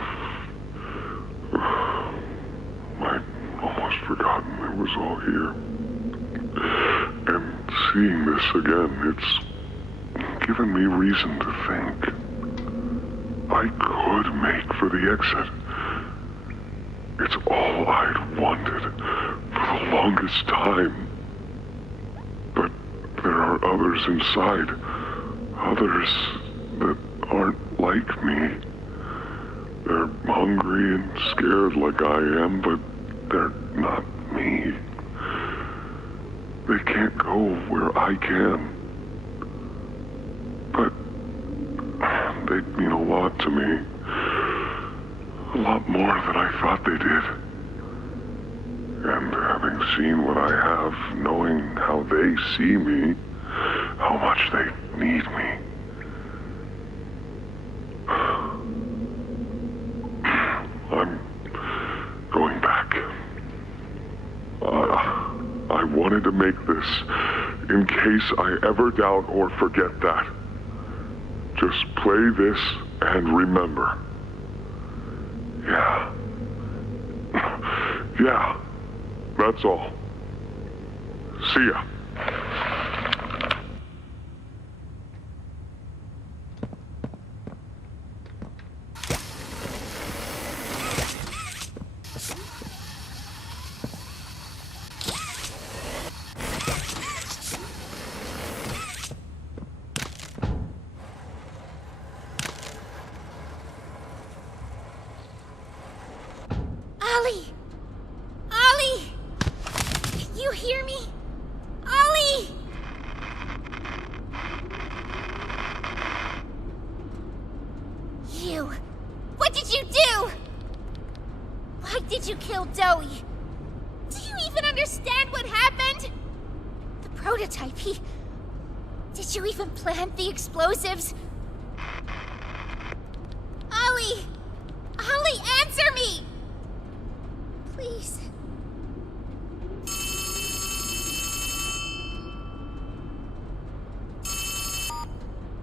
I'd almost forgotten it was all here. And seeing this again, it's given me reason to think. I could make for the exit. It's all I'd wanted for the longest time. But there are others inside. Others that aren't like me. They're hungry and scared like I am, but they're not me. They can't go where I can. But they mean a lot to me. A lot more than I thought they did. And having seen what I have, knowing how they see me, how much they need me. I'm going back. I wanted to make this in case I ever doubt or forget that. Just play this and remember. Yeah. Yeah. That's all. See ya. Ollie! Ollie! Can you hear me? Ollie! You! What did you do? Why did you kill Dowie? Do you even understand what happened? The prototype, Did you even plant the explosives? Ollie! Ollie, answer me! Please.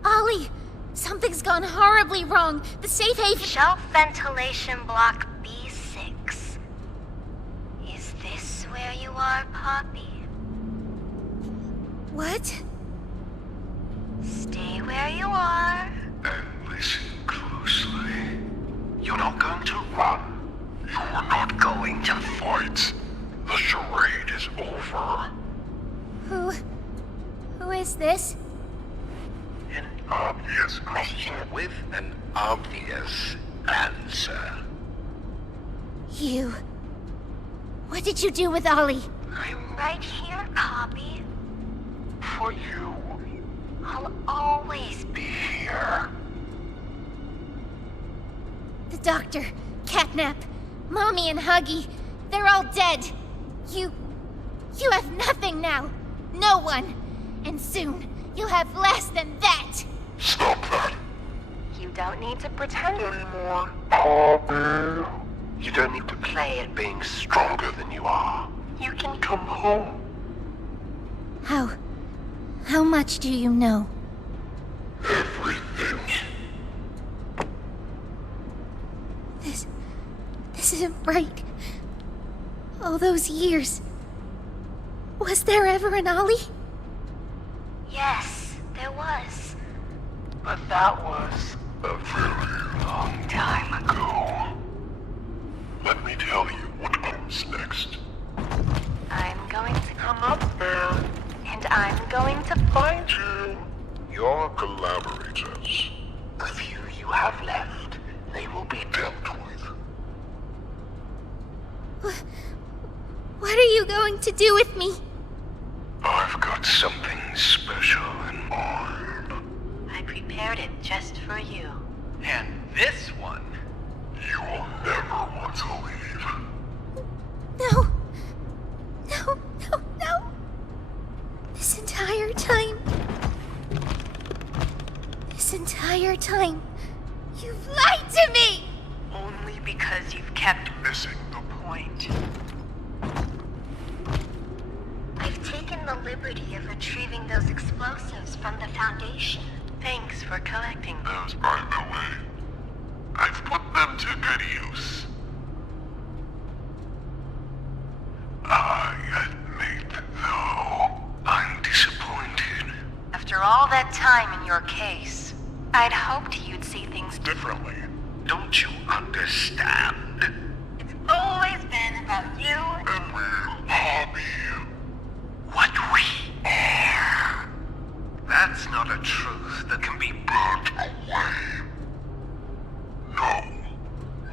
Ollie! Something's gone horribly wrong. The safe haven... Shelf ventilation block B6. Is this where you are, Poppy? What? Stay where you are. What's this? An obvious question with an obvious answer. You... What did you do with Ollie? I'm right here, Poppy. For you. I'll always be here. The doctor, Catnap, Mommy and Huggy, they're all dead. You have nothing now. No one. And soon, you'll have less than that. Stop that. You don't need to pretend anymore. Poppy. You don't need to play at being stronger than you are. You can come home. How much do you know? Everything. This isn't right. All those years. Was there ever an Ollie? Yes, there was. But that was a very long time ago. Let me tell you what comes next. I'm going to come up there. And I'm going to find you. Your collaborators. The few you have left, they will be dealt with. What are you going to do with me? I've got something special in mind. I prepared it just for you. And this one, you will never want to leave. No. No, no, no. This entire time, you've lied to me! Only because you've kept missing the point. I've taken the liberty of retrieving those explosives from the Foundation. Thanks for collecting them. Those, by the way, I've put them to good use. I admit, though, I'm disappointed. After all that time in your case, I'd hoped you'd see things differently. Don't you understand? It's always been about you and me, Poppy. What we are. That's not a truth that can be burnt away. No,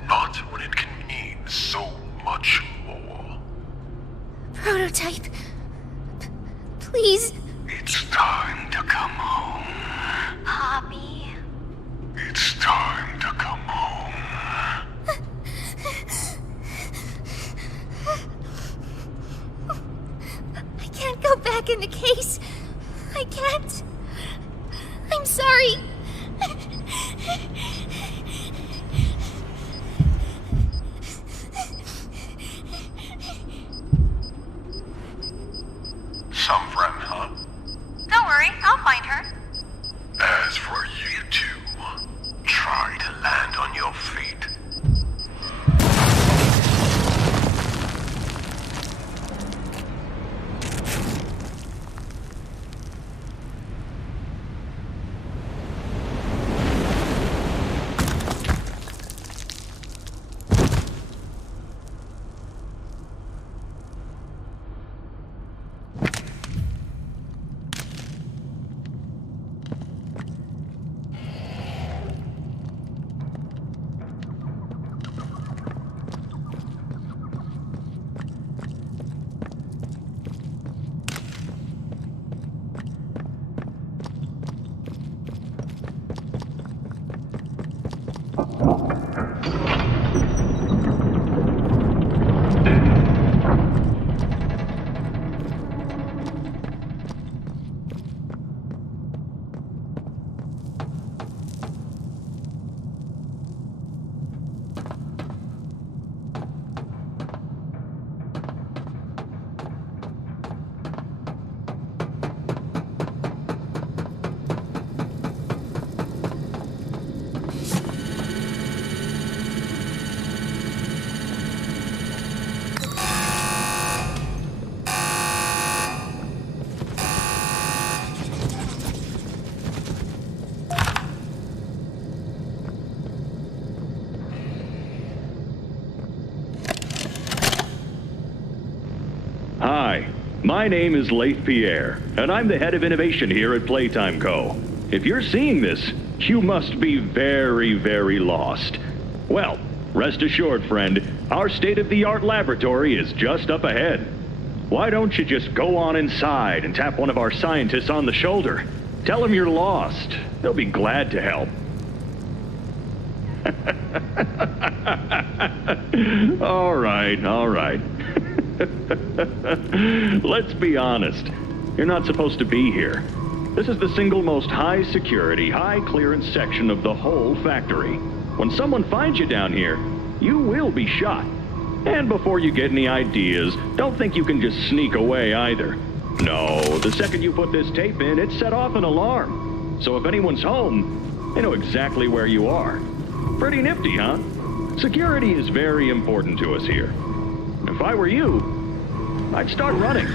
not when it can mean so much more. Prototype. Please. It's time to come home. Poppy. It's time to come home. I can't go back in the case. I can't. I'm sorry. Some friend, huh? Don't worry, I'll find her. As for you two, try to land on your feet. My name is Leif Pierre, and I'm the head of innovation here at Playtime Co. If you're seeing this, you must be very, very lost. Well, rest assured, friend, our state-of-the-art laboratory is just up ahead. Why don't you just go on inside and tap one of our scientists on the shoulder? Tell them you're lost. They'll be glad to help. All right. Let's be honest. You're not supposed to be here. This is the single most high-security, high-clearance section of the whole factory. When someone finds you down here, you will be shot. And before you get any ideas, don't think you can just sneak away either. No, the second you put this tape in, it set off an alarm. So if anyone's home, they know exactly where you are. Pretty nifty, huh? Security is very important to us here. If I were you, I'd start running.